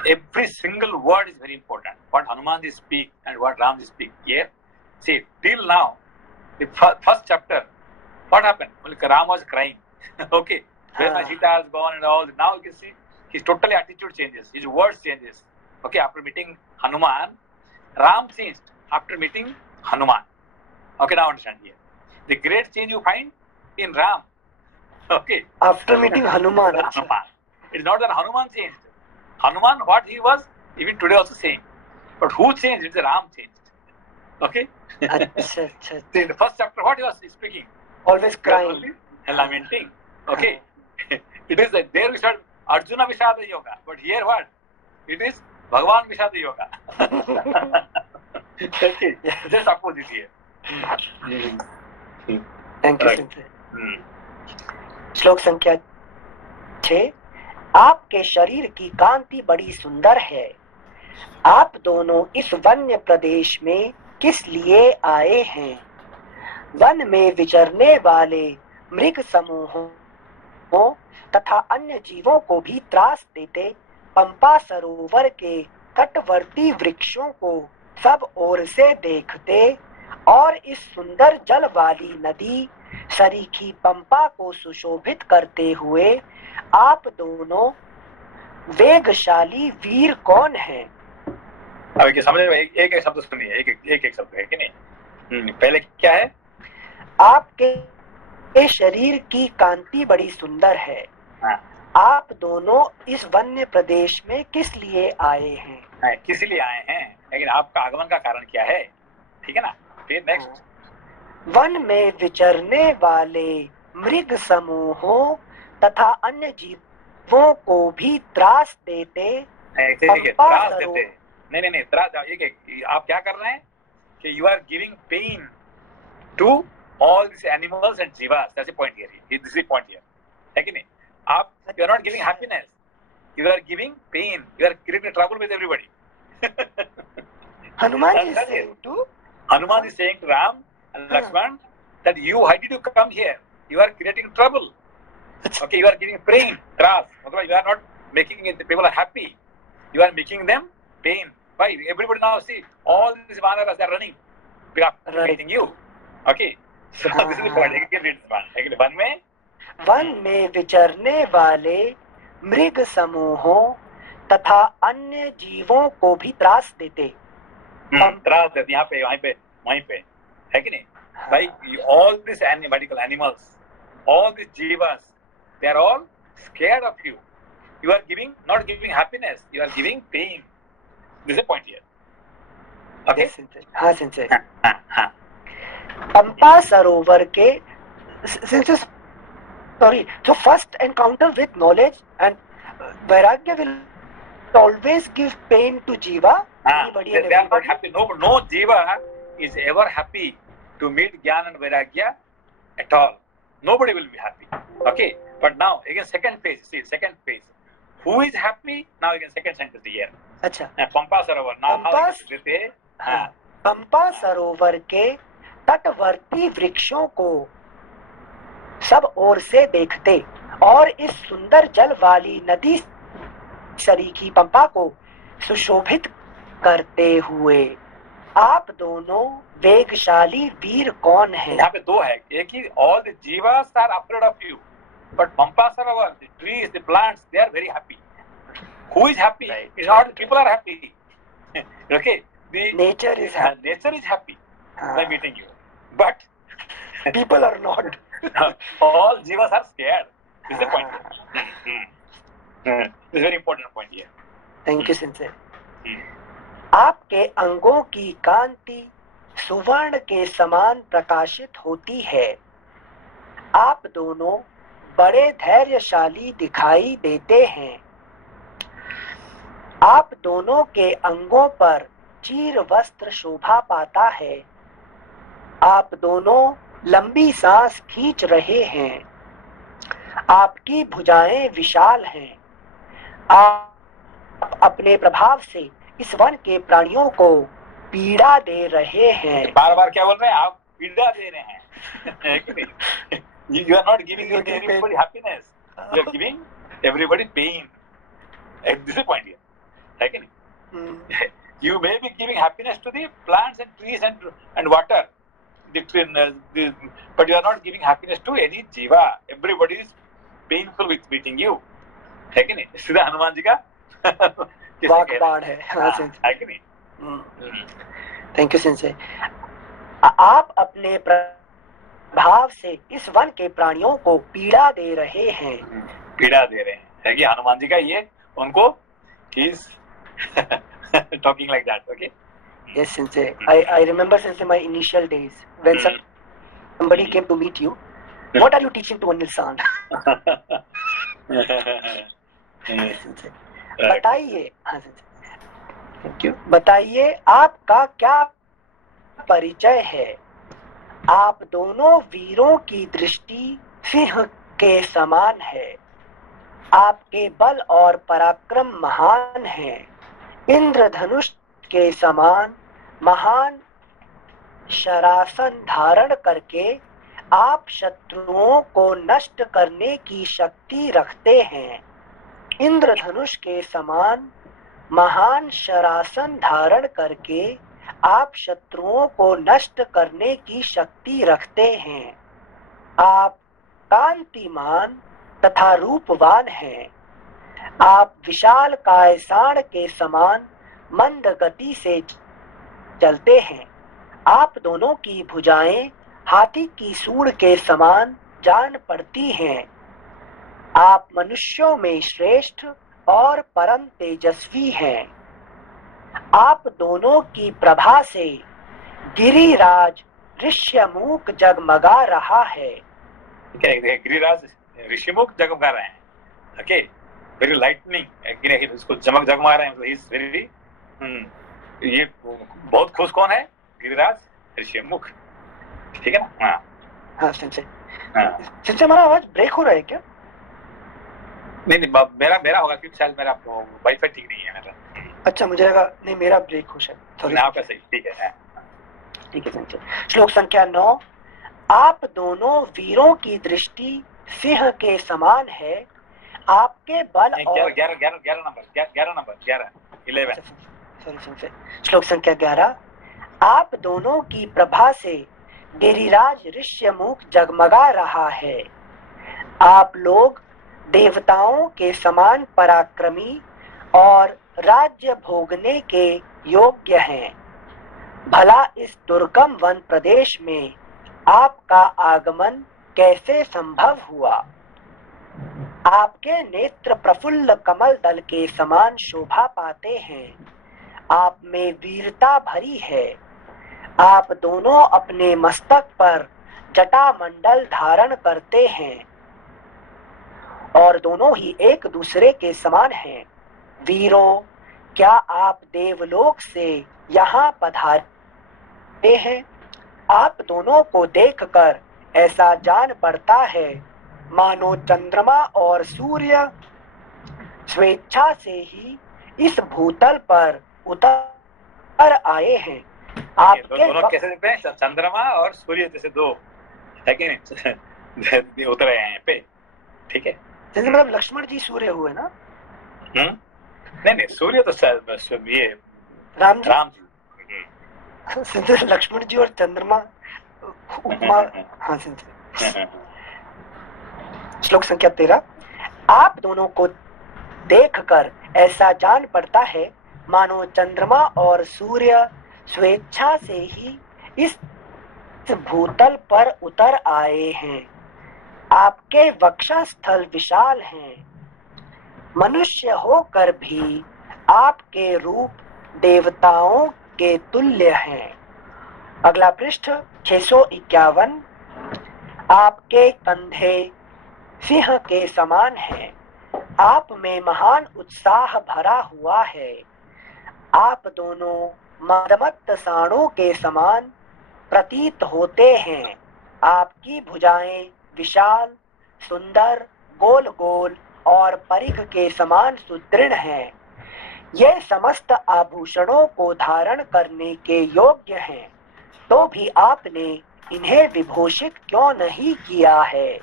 every single word is very important. What Hanuman ji speak and what Ram ji speak. Here, see, till now, the first chapter, what happened? Only Ram was crying. Okay, where my Sita has gone and all. Now you can see his totally attitude changes, his words changes. Okay, after meeting Hanuman, Ram changed after meeting Hanuman. Okay, now understand here. The great change you find in Ram. Okay. After meeting Hanuman. It's not that Hanuman changed. Hanuman, what he was, even today also saying. But who changed? It's the Ram changed. Okay? See, in the first chapter, what he was speaking? Always crying. And lamenting. Okay? It is like there we start Arjuna Vishada Yoga. But here what? It is Bhagavan Vishada Yoga. Okay? Just opposite here. Thank you, Sensei. श्लोक संख्या 6। आपके शरीर की कांति बड़ी सुंदर है, आप दोनों इस वन्य प्रदेश में किस लिए आए हैं? वन में विचरने वाले मृग समूहों तथा अन्य जीवों को भी त्रास देते पंपा सरोवर के तटवर्ती वृक्षों को सब ओर से देखते और इस सुंदर जल वाली नदी सरीखी पंपा को सुशोभित करते हुए आप दोनों वेगशाली वीर कौन हैं? अब समझ में एक शब्द सुनिए, एक शब्द है कि नहीं? पहले क्या है? आपके शरीर की कांति बड़ी सुंदर है। आप दोनों इस वन्य प्रदेश में किस लिए आए हैं? किस लिए आए हैं, लेकिन आपका आगमन का कारण क्या है? ठीक है ना? फिर नेक्स्ट, वन में विचरने वाले मृग समूहों तथा अन्य जीवों को भी त्रास देते देखिए त्रास देते हैं, नहीं त्रास, ये आप क्या कर रहे हैं कि you are giving pain to all this animals and जीवास, that's the point here, this is point here, है कि नहीं? आप you are not giving happiness, you are giving pain, you are creating trouble with everybody. Hanuman is saying to Ram and Lakshman that why did you come here? You are creating trouble. Okay, you are giving pain, tras. You are not making it, people are happy. You are making them pain. Why? Everybody now see all these vanaras are running. Fighting you. Okay. So this is the point. I can read this one. Again, one में विचरने वाले मृग समूहों तथा अन्य जीवों को भी त्रास देते। त्रास देते यहाँ पे, वहीं पे, है कि नहीं भाई? All these animals, all these jivas, they are all scared of you. You are not giving happiness, you are giving pain. This is the point here. Okay? हाँ सिंचे। पंपा सरोवर के so first encounter with knowledge and vairagya will always give pain to jiva. They are not happy. No jiva is ever happy to meet jnana and vairagya at all. Nobody will be happy. Okay, but now again second phase. See, second phase. Who is happy? Now again second sentence here. अच्छा. पंपा सरोवर. Now पंपा सरोवर के तटवर्ती वृक्षों को सब ओर से देखते और इस सुंदर जल वाली नदी सरीखी पंपा को सुशोभित करते हुए आप दोनों वेगशाली वीर कौन हैं? यहाँ पे दो है, एक ही all the jivas are afraid of you, but Pampa Sarovar, the trees, the plants, they are very happy. Who is happy? Right. It's not people are happy. Okay, the nature is happy by meeting you, but people are not. All jivas are scared. This is the point. This is a very important point here. Thank you, Sensei. आपके अंगों की कांति सुवर्ण के समान प्रकाशित होती है। आप दोनों बड़े धैर्यशाली दिखाई देते हैं। आप दोनों के अंगों पर चीर वस्त्र शोभा पाता है। आप दोनों लंबी सांस खींच रहे हैं। आपकी भुजाएं विशाल हैं। आप अपने प्रभाव से इस वन के प्राणियों को पीड़ा दे रहे हैं। बार-बार क्या बोल रहे हैं? आप पीड़ा दे रहे हैं। You are not giving everybody happiness. You are giving everybody pain. This is the point here. है कि नहीं? You may be giving happiness to the plants and trees and water. But you are not giving happiness to any jiva. Everybody is painful with meeting you. है कि नहीं? सीधा हनुमान जी का वाकबाण है। है कि नहीं? Thank you sensei. आप अपने प्रभाव से इस वन के प्राणियों को पीड़ा दे रहे हैं। पीड़ा दे रहे हैं, है कि हनुमान जी का ये उनको he's talking like that. Okay. Yes, Sensei. I remember, Sensei, my initial days when somebody came to meet you. What are you teaching to Anil-san? बताइए, हाँ Sensei. Thank you. बताइए आपका क्या परिचय है? आप दोनों वीरों की दृष्टि सिंह के समान है। आपके बल और पराक्रम महान है। इंद्रधनुष के समान महान शरासन धारण करके आप शत्रुओं को नष्ट करने की शक्ति रखते हैं। इंद्रधनुष के समान महान शरासन धारण करके आप शत्रुओं को नष्ट करने की शक्ति रखते हैं। आप कांतिमान तथा रूपवान हैं। आप विशाल कायसाण के समान मंद गति से चलते हैं। आप दोनों की भुजाएं हाथी की सूंड के समान जान पड़ती हैं। आप मनुष्यों में श्रेष्ठ और परम तेजस्वी हैं। आप दोनों की प्रभा से गिरिराज ऋष्यमुख जगमगा रहा है। गिरिराज ऋषिमुख जगमगा रहे हैं। ओके, वेरी लाइटनिंग, इसको जगमगा रहे हैं, इज वेरी, ये बहुत खुश कौन है? गिरिराज ऋषिमुख, ठीक है ना? हाँ संजय हमारा आवाज ब्रेक हो रहा है क्या? नहीं, मेरा होगा, क्योंकि शायद मेरा वाईफाई ठीक नहीं है मेरा। अच्छा, मुझे लगा नहीं मेरा ब्रेक हो शायद, सॉरी। आपका सही, ठीक है। ठीक है संजय। श्लोक संख्या 9। आप दोनों वीरों की दृष्टि सिंह के समान है, आपके बल और 11 सॉरी संजय। श्लोक संख्या 11। आप दोनों की प्रभा से गिरिराज ऋष्यमुख जगमगा रहा है। आप लोग देवताओं के समान पराक्रमी और राज्य भोगने के योग्य हैं। भला इस दुर्गम वन प्रदेश में आपका आगमन कैसे संभव हुआ? आपके नेत्र प्रफुल्ल कमल दल के समान शोभा पाते हैं। आप में वीरता भरी है। आप दोनों अपने मस्तक पर जटा मंडल धारण करते हैं और दोनों ही एक दूसरे के समान हैं। वीरों, क्या आप देवलोक से यहाँ पधारे हैं? आप दोनों को देखकर ऐसा जान पड़ता है मानो चंद्रमा और सूर्य स्वेच्छा से ही इस भूतल पर उतर आए हैं। आपके दोनों कैसे दिखते हैं? चंद्रमा और सूर्य जैसे दो, है कि नहीं? उतर आए हैं यहाँ पे, ठीक है। जैसे मतलब लक्ष्मण जी सूर्य हुए ना? नहीं, सूर्य तो ये राम जी। राम लक्ष्मण जी और चंद्रमा उपमा। हाँ श्लोक संख्या 13। आप दोनों को देखकर ऐसा जान पड़ता है मानो चंद्रमा और सूर्य स्वेच्छा से ही इस भूतल पर उतर आए हैं। आपके वक्षस्थल विशाल हैं। मनुष्य होकर भी आपके रूप देवताओं के तुल्य हैं। अगला पृष्ठ 651। आपके कंधे सिंह के समान हैं। आप में महान उत्साह भरा हुआ है। आप दोनों मदमत्त साणों के समान प्रतीत होते हैं। आपकी भुजाएं विशाल, सुंदर, गोल गोल और परिघ के समान सुदृढ़ हैं। ये समस्त आभूषणों को धारण करने के योग्य हैं, तो भी आपने इन्हें विभूषित क्यों नहीं किया है?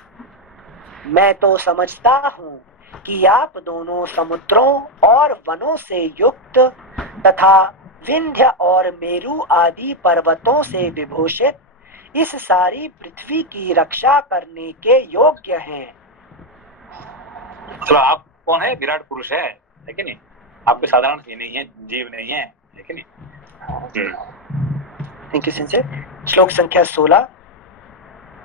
मैं तो समझता हूँ कि आप दोनों समुद्रों और वनों से युक्त तथा विंध्य और मेरु आदि पर्वतों से विभूषित इस सारी पृथ्वी की रक्षा करने के योग्य हैं। तो आप कौन है? विराट पुरुष है कि नहीं? आपके साधारण ही नहीं है, जीव नहीं है कि नहीं? Thank you Sanjay. श्लोक संख्या 16।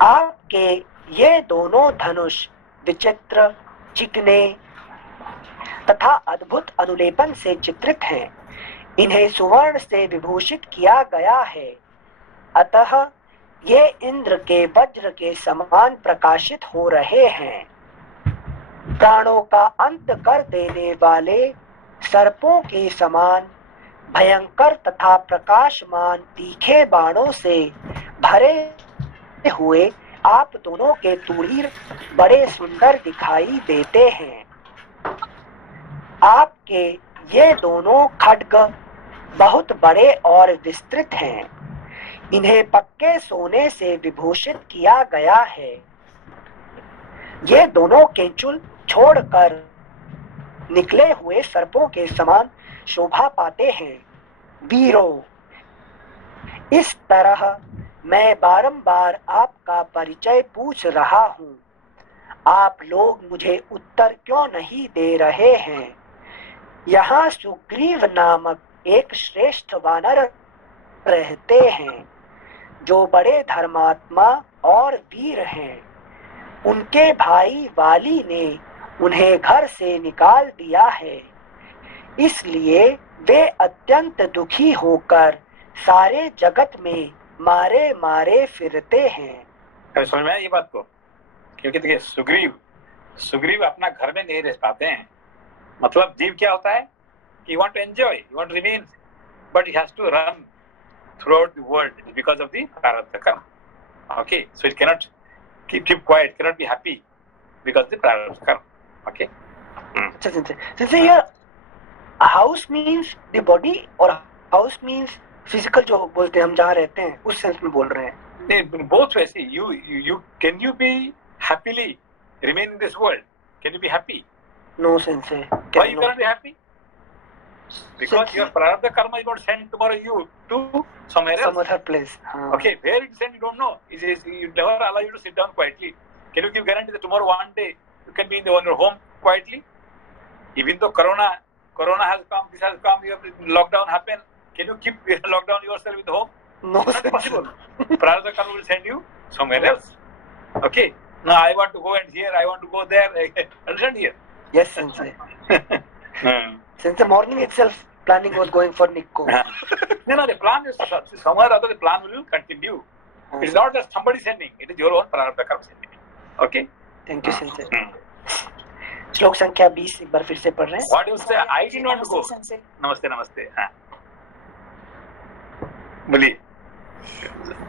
आपके ये दोनों धनुष विचित्र, चिकने तथा अद्भुत अनुलेपन से चित्रित हैं। इन्हें सुवर्ण से विभूषित किया गया है, अतः ये इंद्र के वज्र के समान प्रकाशित हो रहे हैं। प्राणों का अंत कर देने वाले सर्पों के समान भयंकर तथा प्रकाशमान तीखे बाणों से भरे हुए आप दोनों के तुड़ीर बड़े सुंदर दिखाई देते हैं। आपके ये दोनों खड्ग बहुत बड़े और विस्तृत हैं। इन्हें पक्के सोने से विभूषित किया गया है। ये दोनों केंचुल छोड़कर निकले हुए सर्पों के समान शोभा पाते हैं। वीरों, इस तरह मैं बारंबार आपका परिचय पूछ रहा हूँ, आप लोग मुझे उत्तर क्यों नहीं दे रहे हैं? यहाँ सुग्रीव नामक एक श्रेष्ठ वानर रहते हैं, जो बड़े धर्मात्मा और वीर हैं। उनके भाई वाली ने उन्हें घर से निकाल दिया है, इसलिए वे अत्यंत दुखी होकर सारे जगत में मारे मारे फिरते हैं। समझ में आया ये बात को? क्योंकि देखिए सुग्रीव अपना घर में नहीं रह पाते हैं, मतलब जीव क्या होता है? He want to enjoy, he want to remain, but he has to run throughout the world because of the prarabdha karma. Okay, so it cannot keep quiet, cannot be happy because of the prarabdha karma. Okay. Since here house means the body or house means physical जो बोलते हैं हम जहाँ रहते हैं उस sense में बोल रहे हैं. Both ways. You can you be happily remain in this world? Can you be happy? No, Sensei. Why you cannot be happy? Because your prarabdha karma is going to send tomorrow you to somewhere else. Some other place. Okay, where it send you don't know. You never allow you to sit down quietly. Can you give guarantee that tomorrow one day you can be in your home quietly? Even though Corona has come, this has come, your lockdown happened. Can you keep lockdown yourself in the home? No, not possible. Prarabdha karma will send you somewhere else. Okay. Now I want to go and here, I want to go there. Understand here? Yes, Sensei. Since the morning itself, planning was going for Nikko. No, the plan is somewhere or other. The plan will continue. It's not that somebody sending. It is your own prarabdha karma sending. Okay. Thank you, Sensei. श्लोक संख्या 20 एक बार फिर से पढ़ रहे हैं. What you say? I did not go. नमस्ते. हाँ. बोलिए.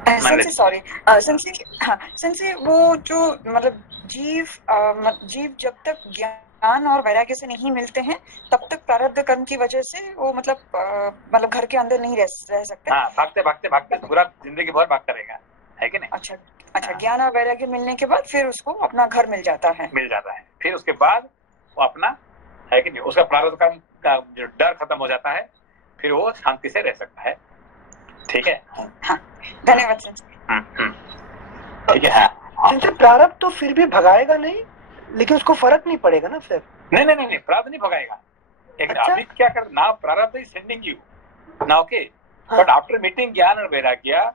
सेंसे सॉरी सेंसे वो जो मतलब जीव जब तक ज्ञान और वैराग्य से नहीं मिलते हैं तब तक प्रारब्ध कर्म की वजह से वो मतलब घर के अंदर नहीं रह सकते. हाँ, भागते पूरा जिंदगी भर भागता रहेगा, है कि नहीं? अच्छा ज्ञान और वैराग्य मिलने के बाद फिर उसको अपना घर मिल जाता है. फिर उसके बाद वो अपना, है कि नहीं, उसका प्रारब्ध कर्म का जो डर खत्म हो जाता है, फिर वो शांति से रह सकता है. ठीक है. हाँ, धन्यवाद सर. ठीक है. हाँ, प्रारब्ध तो फिर भी भगाएगा नहीं, लेकिन उसको फर्क नहीं पड़ेगा ना फिर. नहीं, प्रारब्ध नहीं भगाएगा. अभी क्या कर ना, प्रारब्ध इज सेंडिंग यू ना. ओके, बट आफ्टर मीटिंग ज्ञान और वैराग्य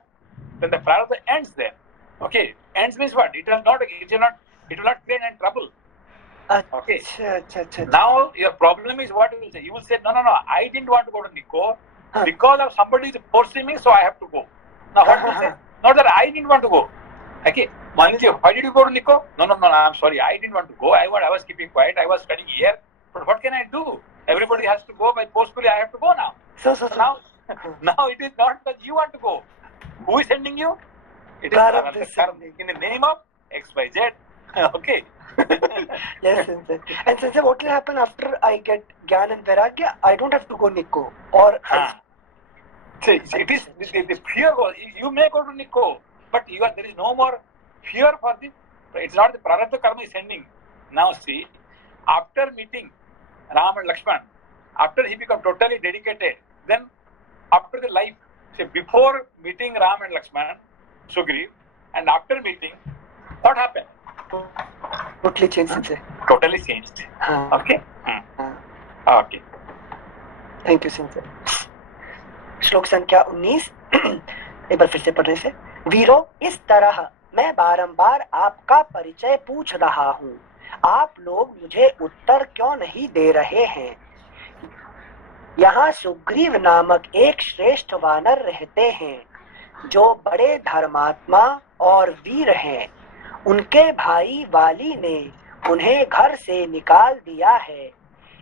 then the prarabdha ends there. Okay, ends means what? It will not create any trouble. Okay. Now your problem is what you will say. You will say, no, I didn't want to go to Nikko because of somebody is forcing me, so I have to go. Now what will you say? Not that I didn't want to go. Okay, Manji, why did you go to Nikko? No, I'm sorry, I didn't want to go. I was keeping quiet. I was studying here. But what can I do? Everybody has to go, but forcefully I have to go now. So now it is not that you want to go. Who is sending you? It is in the name of XYZ. Okay. Yes, Sensei. And Sensei, what will happen after I get Gyan and Vairagya? I don't have to go Nikko. Or see, it is the fear. You may go to Nikko, but there is no more fear for the. It's not the prarabdha karma is sending. Now see, after meeting Ram and Lakshman, after he become totally dedicated, then after the life, say before meeting Ram and Lakshman, Sugriv, and after meeting, what happened? Totally changed, Sensei. Totally changed. Okay. Okay. Thank you, Sensei. श्लोक संख्या 19 एक बार फिर से पढ़ने से. वीरो, इस तरह मैं बारंबार आपका परिचय पूछ रहा हूँ. आप लोग मुझे उत्तर क्यों नहीं दे रहे हैं? यहाँ सुग्रीव नामक एक श्रेष्ठ वानर रहते हैं जो बड़े धर्मात्मा और वीर हैं. उनके भाई वाली ने उन्हें घर से निकाल दिया है,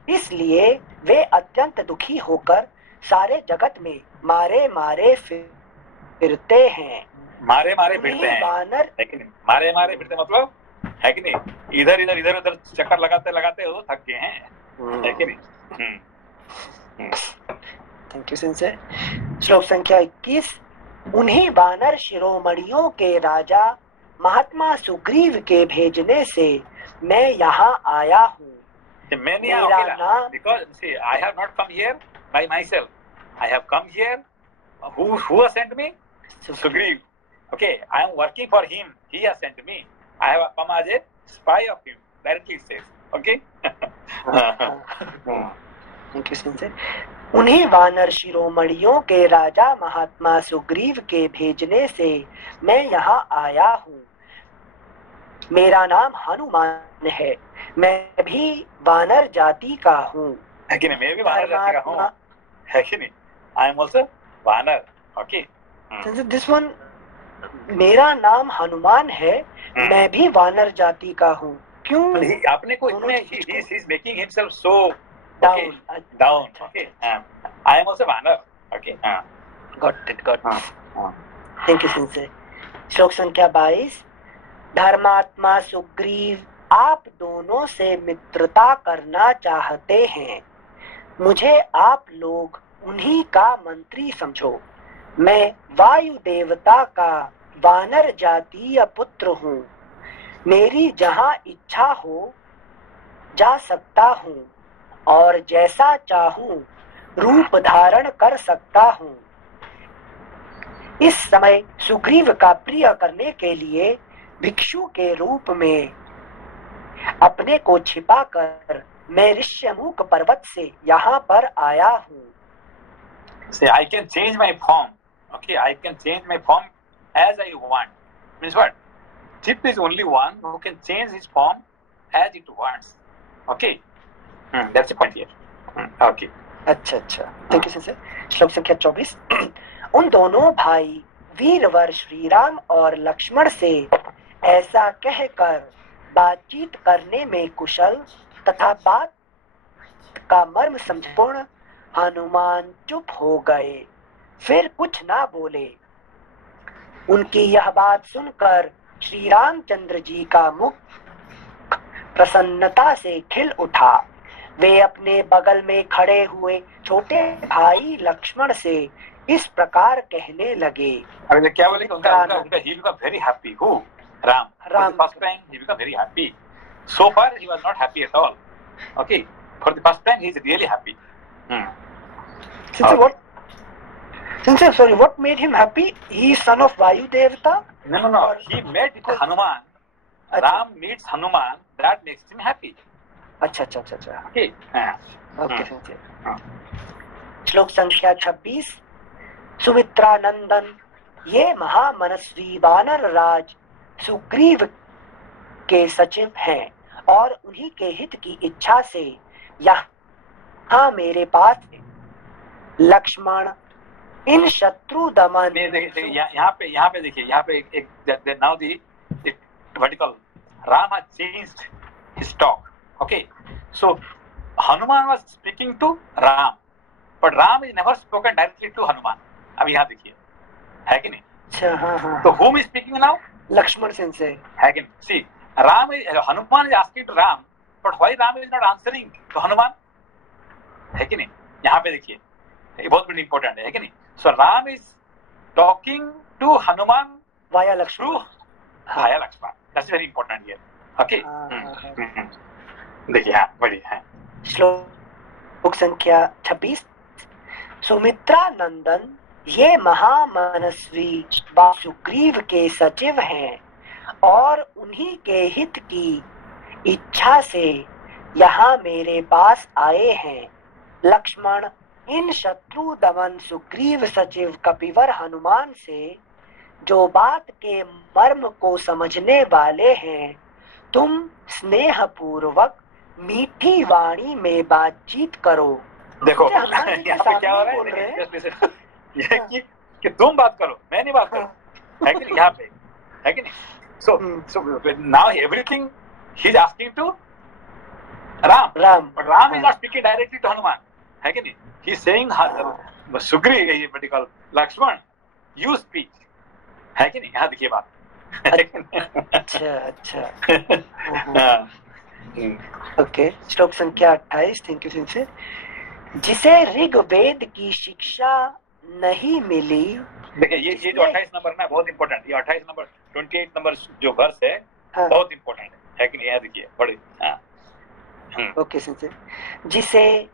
इसलिए वे अत्यंत दुखी होकर सारे जगत में मारे फिरते हैं. मारे फिरते हैं वानर, है कि नहीं? मारे फिरते मतलब, है कि नहीं, इधर चक्कर लगाते वो थक गए हैं, है कि नहीं? Thank you sensei. श्लोक संख्या 21. उन्हीं वानर शिरोमणियों के राजा महात्मा सुग्रीव के भेजने से मैं यहाँ आया हूँ. मेरा नाम, because see, I have not come here by myself. I have come here. Who has sent me? Sugriv. Okay, I am working for him. He has sent me. I have come as a spy of him. Directly says. Okay. Thank you, Sensei. उन्हीं वानर शिरोमणियों के राजा महात्मा सुग्रीव के भेजने से मैं यहाँ आया हूँ. मेरा नाम हनुमान है. मैं भी वानर जाति का हूँ. है कि नहीं? मैं भी वानर जाति का हूँ, है कि नहीं? I am also वानर. Okay. This one, मेरा नाम हनुमान है, मैं भी वानर जाति का हूँ. क्यों? आपने को इतने he is making himself so Okay, down. Okay. I am also Vanar. Okay. Got it. Thank you, Sensei. श्लोक संख्या 22। धर्मात्मा सुग्रीव आप दोनों से मित्रता करना चाहते हैं। मुझे आप लोग उन्हीं का मंत्री समझो। मैं वायु देवता का वानर जातीय पुत्र हूँ। मेरी जहाँ इच्छा हो जा सकता हूँ और जैसा चाहूँ रूप धारण कर सकता हूँ। इस समय सुग्रीव का प्रिय करने के लिए भिक्षु के रूप में अपने को छिपाकर मैं ऋष्यमुख पर्वत से यहाँ पर आया हूँ। See, I can change my form. Okay, I can change my form as I want. Means what? Chip is only one who can change his form as it wants. Okay, that's the point here. Okay. अच्छा। Thank you sir. श्लोक संख्या 24। उन दोनों भाई वीरवर श्री राम और लक्ष्मण से ऐसा कहकर बातचीत करने में कुशल तथा बात का मर्म समझपूर्ण हनुमान चुप हो गए, फिर कुछ ना बोले। उनकी यह बात सुनकर श्री रामचंद्र जी का मुख प्रसन्नता से खिल उठा। वे अपने बगल में खड़े हुए छोटे भाई लक्ष्मण से इस प्रकार कहने लगे। अरे क्या बोले? उनका he became very happy. Who? Ram. For the first time he became very happy. So far he was not happy at all. Okay. For the first time he is really happy. What made him happy? He is son of Vayu Devata? No. He met with Hanuman. Ram meets Hanuman. That makes him happy. अच्छा। Okay. Okay. श्लोक संख्या 26। सुमित्रा नंदन ये महामनस्वी वानर राज सुग्रीव के सचिव हैं और उन्हीं के हित की इच्छा से यहाँ मेरे पास लक्ष्मण इन शत्रु दमन। यहाँ पे देखिए, यहाँ पे एक now the vertical Ram has changed his talk. Okay, so Hanuman was speaking to Ram, but Ram is never spoken directly to Hanuman. अब यहाँ देखिए, है कि नहीं? अच्छा, हाँ। तो whom is speaking now? Lakshman sensei, है कि नहीं? See, Hanuman is asking to Ram, but why Ram is not answering to Hanuman? है कि नहीं? यहाँ पे देखिए, ये बहुत बड़ी important है कि नहीं? So Ram is talking to Hanuman via Lakshman. Via Lakshman. That's very important here. Okay. देखिए, हाँ, बड़ी है। श्लोक संख्या 26। सुमित्रा नंदन ये महामनस्वी सुग्रीव के सचिव हैं और उन्हीं के हित की इच्छा से यहाँ मेरे पास आए हैं। लक्ष्मण इन शत्रु दमन सुग्रीव सचिव कपिवर हनुमान से जो बात के मर्म को समझने वाले हैं, तुम स्नेह पूर्वक मीठी वाणी में बातचीत करो। देखो यहाँ पे क्या हो रहा है कि तुम बात करो, मैं नहीं बात करूं, है कि नहीं? यहाँ पे है कि नहीं? So now everything he is asking to Ram, but Ram is not speaking directly to Hanuman, है कि नहीं? He is saying Sugriv, ये particular Lakshman, you speak, है कि नहीं? यहाँ देखिए बात। अच्छा। ओके। श्लोक संख्या 28। थैंक यू सिंसे। जिसे ऋग्वेद की शिक्षा नहीं मिली। देखिए ये जो 28 नंबर ना बहुत इंपॉर्टेंट, ये 28 नंबर 28 नंबर जो वर्स है बहुत इंपॉर्टेंट है कि नहीं? यहाँ देखिए बड़े। ओके सिंसे। जिसे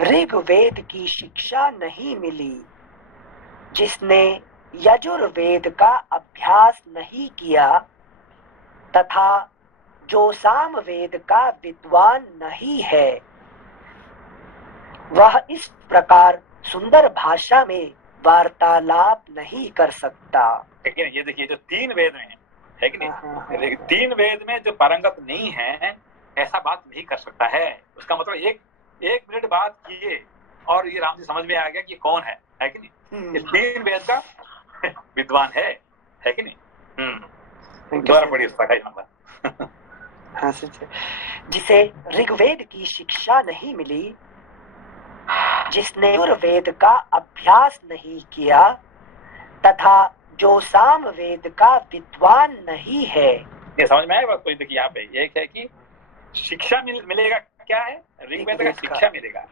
ऋग्वेद की शिक्षा नहीं मिली, जिसने यजुर्वेद का अभ्यास नहीं किया तथा जो सामवेद का विद्वान नहीं है, वह इस प्रकार सुंदर भाषा में वार्तालाप नहीं कर सकता। लेकिन ये देखिए जो 3 वेद में है कि नहीं? 3 वेद में जो पारंगत नहीं है ऐसा बात नहीं कर सकता है। उसका मतलब एक मिनट बात किए और ये राम जी समझ में आ गया कि कौन है कि नहीं? ये 3 वेद का विद्वान है कि नहीं? दोबारा पढ़िए 28 नंबर। हाँ सर। जिसे ऋग्वेद की शिक्षा नहीं मिली, जिसने यजुर्वेद का अभ्यास नहीं किया तथा जो सामवेद का विद्वान नहीं है। ये समझ में आया बात? कोई देखिए यहाँ पे एक है कि शिक्षा मिलेगा, क्या है? ऋग्वेद का शिक्षा मिलेगा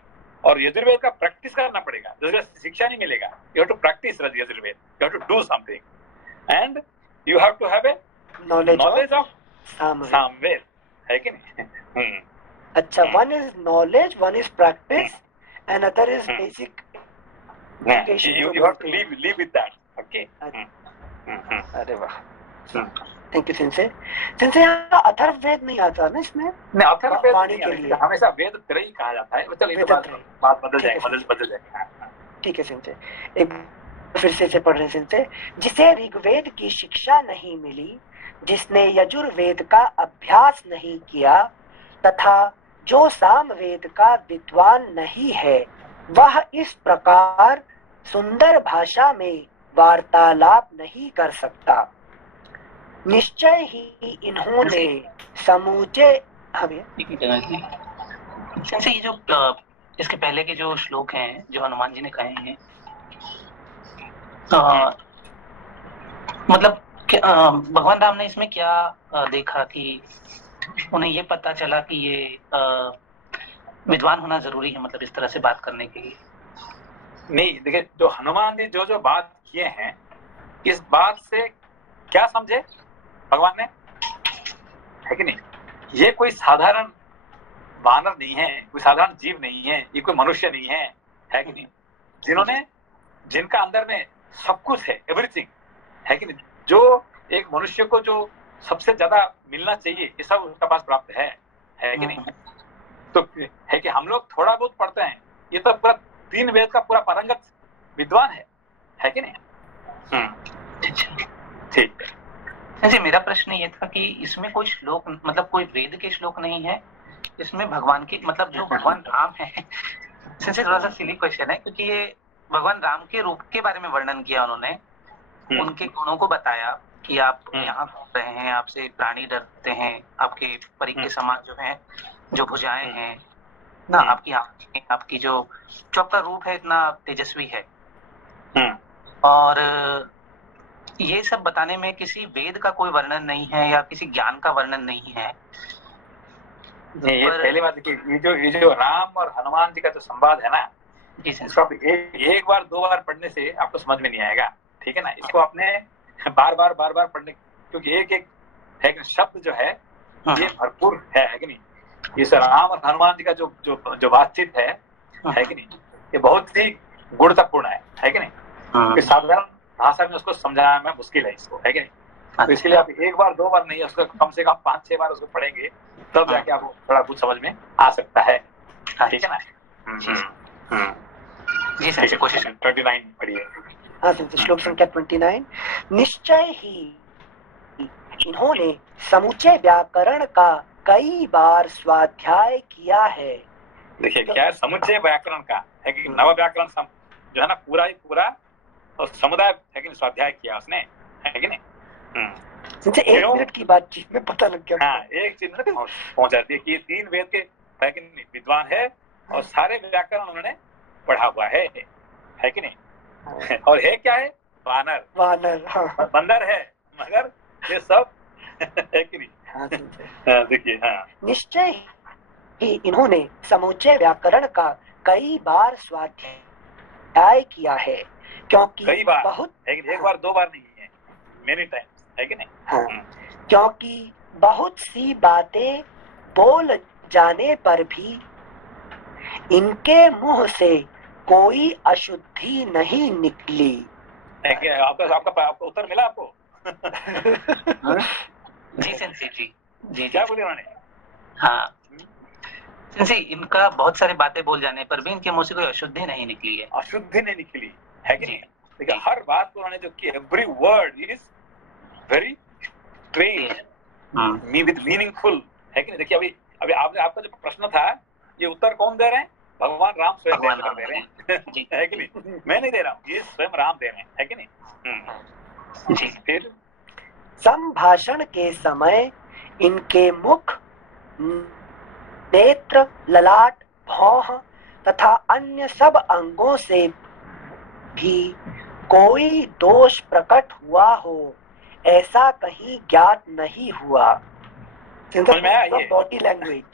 और यजुर्वेद का प्रैक्टिस करना पड़ेगा। यजुर्वेद शिक्षा नहीं मिलेगा, you have to practice Yajurveda, you have to do something and you have to have a knowledge of Samaveda, है कि नहीं? अच्छा, one is knowledge, one is practice, another is basic education. You have to live with that, okay? अरे वाह, thank you sense. Sense यहाँ अथर्ववेद नहीं आता ना इसमें? नहीं, अथर्ववेद वाणी के लिए हमेशा वेद त्रयी कहा जाता है। चलो ये बात बदल जाएगी। ठीक है सेंसे, एक फिर से पढ़ रहे सेंसे। जिसे ऋग्वेद की शिक्षा नहीं मिली, जिसने यजुर्वेद का अभ्यास नहीं किया तथा जो सामवेद का विद्वान नहीं है, वह इस प्रकार सुंदर भाषा में वार्तालाप नहीं कर सकता। निश्चय ही इन्होंने समूचे जैसे ये जो इसके पहले के जो श्लोक हैं जो हनुमान जी ने कहे हैं, मतलब भगवान राम ने इसमें क्या देखा कि उन्हें ये पता चला कि ये विद्वान होना जरूरी है, मतलब इस तरह से बात करने के लिए? नहीं, देखिए जो हनुमान जी जो बात किए हैं, इस बात से क्या समझे भगवान ने, है कि नहीं? ये कोई साधारण वानर नहीं है, कोई साधारण जीव नहीं है, ये कोई मनुष्य नहीं है कि नहीं? जिनका अंदर में सब कुछ है, एवरीथिंग, है कि नहीं? जो एक मनुष्य को जो सबसे ज्यादा मिलना चाहिए, ये सब उसके पास प्राप्त है कि नहीं? तो है कि हम लोग थोड़ा बहुत पढ़ते हैं, ये तो पूरा 3 वेद का पूरा पारंगत विद्वान है कि नहीं? ठीक है जी। मेरा प्रश्न ये था कि इसमें कोई श्लोक, मतलब कोई वेद के श्लोक नहीं है इसमें भगवान के, मतलब जो भगवान राम है, थोड़ा सा सिली क्वेश्चन है क्योंकि ये भगवान राम के रूप के बारे में वर्णन किया उन्होंने, उनके गुणों को बताया कि आप यहाँ घूम रहे हैं, आपसे प्राणी डरते हैं, आपके परी के समान जो है, जो भुजाएं हैं ना, आपकी आंखें, आपकी जो आपका रूप है इतना तेजस्वी है, और ये सब बताने में किसी वेद का कोई वर्णन नहीं है या किसी ज्ञान का वर्णन नहीं है। ये पहली बात कि ये जो राम और हनुमान जी का जो संवाद है ना, इसको एक बार 2 बार पढ़ने से आपको समझ में नहीं आएगा, ठीक है ना? इसको आपने बार बार पढ़ने, क्योंकि एक शब्द जो है ये भरपूर है कि नहीं? इस राम और हनुमान जी का जो बातचीत है कि नहीं, ये बहुत ही गुणतापूर्ण है कि नहीं? साधारण भाषा में उसको समझाना मुश्किल है इसको, है कि नहीं? तो इसके लिए आप 1 बार 2 बार नहीं, उसको कम से कम 5-6 बार उसको पढ़ेंगे, तब जाके आपको थोड़ा कुछ समझ में आ सकता है, ठीक है ना? जी सर, कोशिश 29 पढ़िए। हाँ, श्लोक संख्या 29। निश्चय ही इन्होंने समुच्चय व्याकरण का कई बार स्वाध्याय किया है। देखिए क्या है समुच्चय व्याकरण का, है कि नव व्याकरण जो है ना, पूरा ही पूरा और समुदाय है कि स्वाध्याय किया उसने, है कि नहीं? एक मिनट की बातचीत में पता लग गया। हाँ, एक चीज में पहुंच जाती है कि 3 वेद के विद्वान है और सारे व्याकरण उन्होंने पढ़ा हुआ है कि नहीं? और है क्या है? वानर, हाँ। बंदर है, मगर ये सब है कि नहीं? देखिए, हाँ। निश्चय ही इन्होंने समुच्चय व्याकरण का कई बार स्वाध्याय किया है, क्योंकि कई बार, बहुत, एक बार 2 बार नहीं है, मेनी टाइम्स, है कि नहीं? हाँ, क्योंकि बहुत सी बातें बोल जाने पर भी इनके मुंह से कोई अशुद्धि नहीं निकली। आपका उत्तर मिला आपको? जी सेंसी जी, क्या बोले उन्होंने? हाँ सेंसी, इनका बहुत सारी बातें बोल जाने पर भी इनके मुंह से कोई अशुद्धि नहीं निकली है। अशुद्धि नहीं निकली, है कि नहीं? देखिए हर बात को उन्होंने जो की, every word is very strange, with meaningful, है कि नहीं? देखिए अभी आपका जो प्रश्न था, ये उत्तर कौन दे रहे हैं? भगवान राम स्वयं दे रहे हैं, है कि नहीं? मैं नहीं दे रहा हूँ, ये स्वयं राम दे रहे हैं, है कि नहीं? जी। फिर संभाषण के समय इनके मुख, नेत्र, ललाट, भौह, तथा अन्य सब अंगों से भी कोई दोष प्रकट हुआ हो, ऐसा कहीं ज्ञात नहीं हुआ। बॉडी लैंग्वेज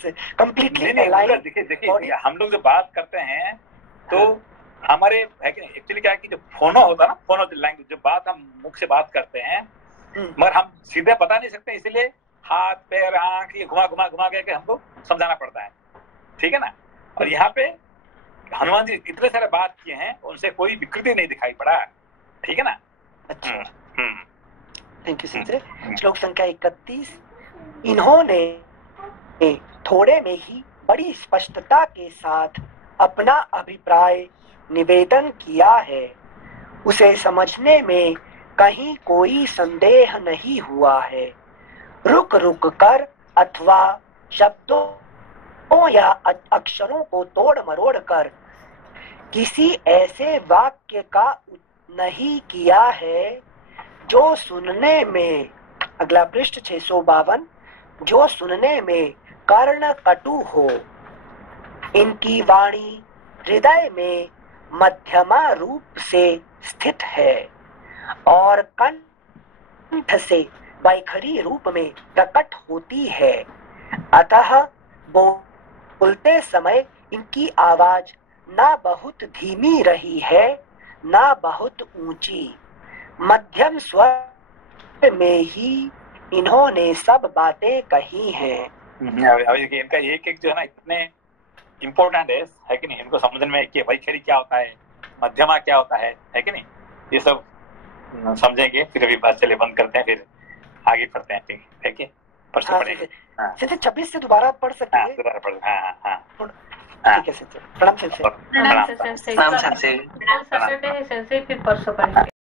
से कंप्लीटली देखिए हम लोग जो बात करते हैं तो हमारे एक्चुअली क्या है कि जो फोनो होता है ना, फोनो लैंग्वेज, जो बात हम मुख से बात करते हैं मगर हम सीधे बता नहीं सकते, इसलिए हाथ पैर आंख ये घुमा घुमा घुमा के हमको समझाना पड़ता है, ठीक है ना। और यहाँ पे हनुमान जी इतने सारे बात किए हैं, उनसे कोई विकृति नहीं दिखाई पड़ा, ठीक है ना। अच्छा, थैंक यू संजय। श्लोक संख्या 31। इन्होंने थोड़े में ही बड़ी स्पष्टता के साथ अपना अभिप्राय निवेदन किया है, उसे समझने में कहीं कोई संदेह नहीं हुआ है। रुक रुक कर अथवा शब्दों या अक्षरों को तोड़ मरोड़ कर किसी ऐसे वाक्य का नहीं किया है जो सुनने में, अगला पृष्ठ 652, जो सुनने में कर्ण कटु हो। इनकी वाणी हृदय में मध्यमा रूप से स्थित है और कंठ से वैखरी रूप में प्रकट होती है, अतः बोलते समय इनकी आवाज ना बहुत धीमी रही है ना बहुत ऊंची, मध्यम स्वर में ही इन्होंने सब बातें कही हैं। इनका एक एक जो है ना इतने इम्पोर्टेंट है कि नहीं, इनको समझने में कि वैखरी क्या होता है, मध्यमा क्या होता है कि नहीं, ये सब समझेंगे। फिर अभी बात चले बंद करते हैं, फिर आगे पढ़ते हैं, ठीक है। परसों पढ़ेंगे। 26 से दोबारा पढ़ सकते हैं। दोबारा पढ़, हाँ ठीक है सर। प्रणाम सर। प्रणाम सर। फिर परसों पढ़ेंगे।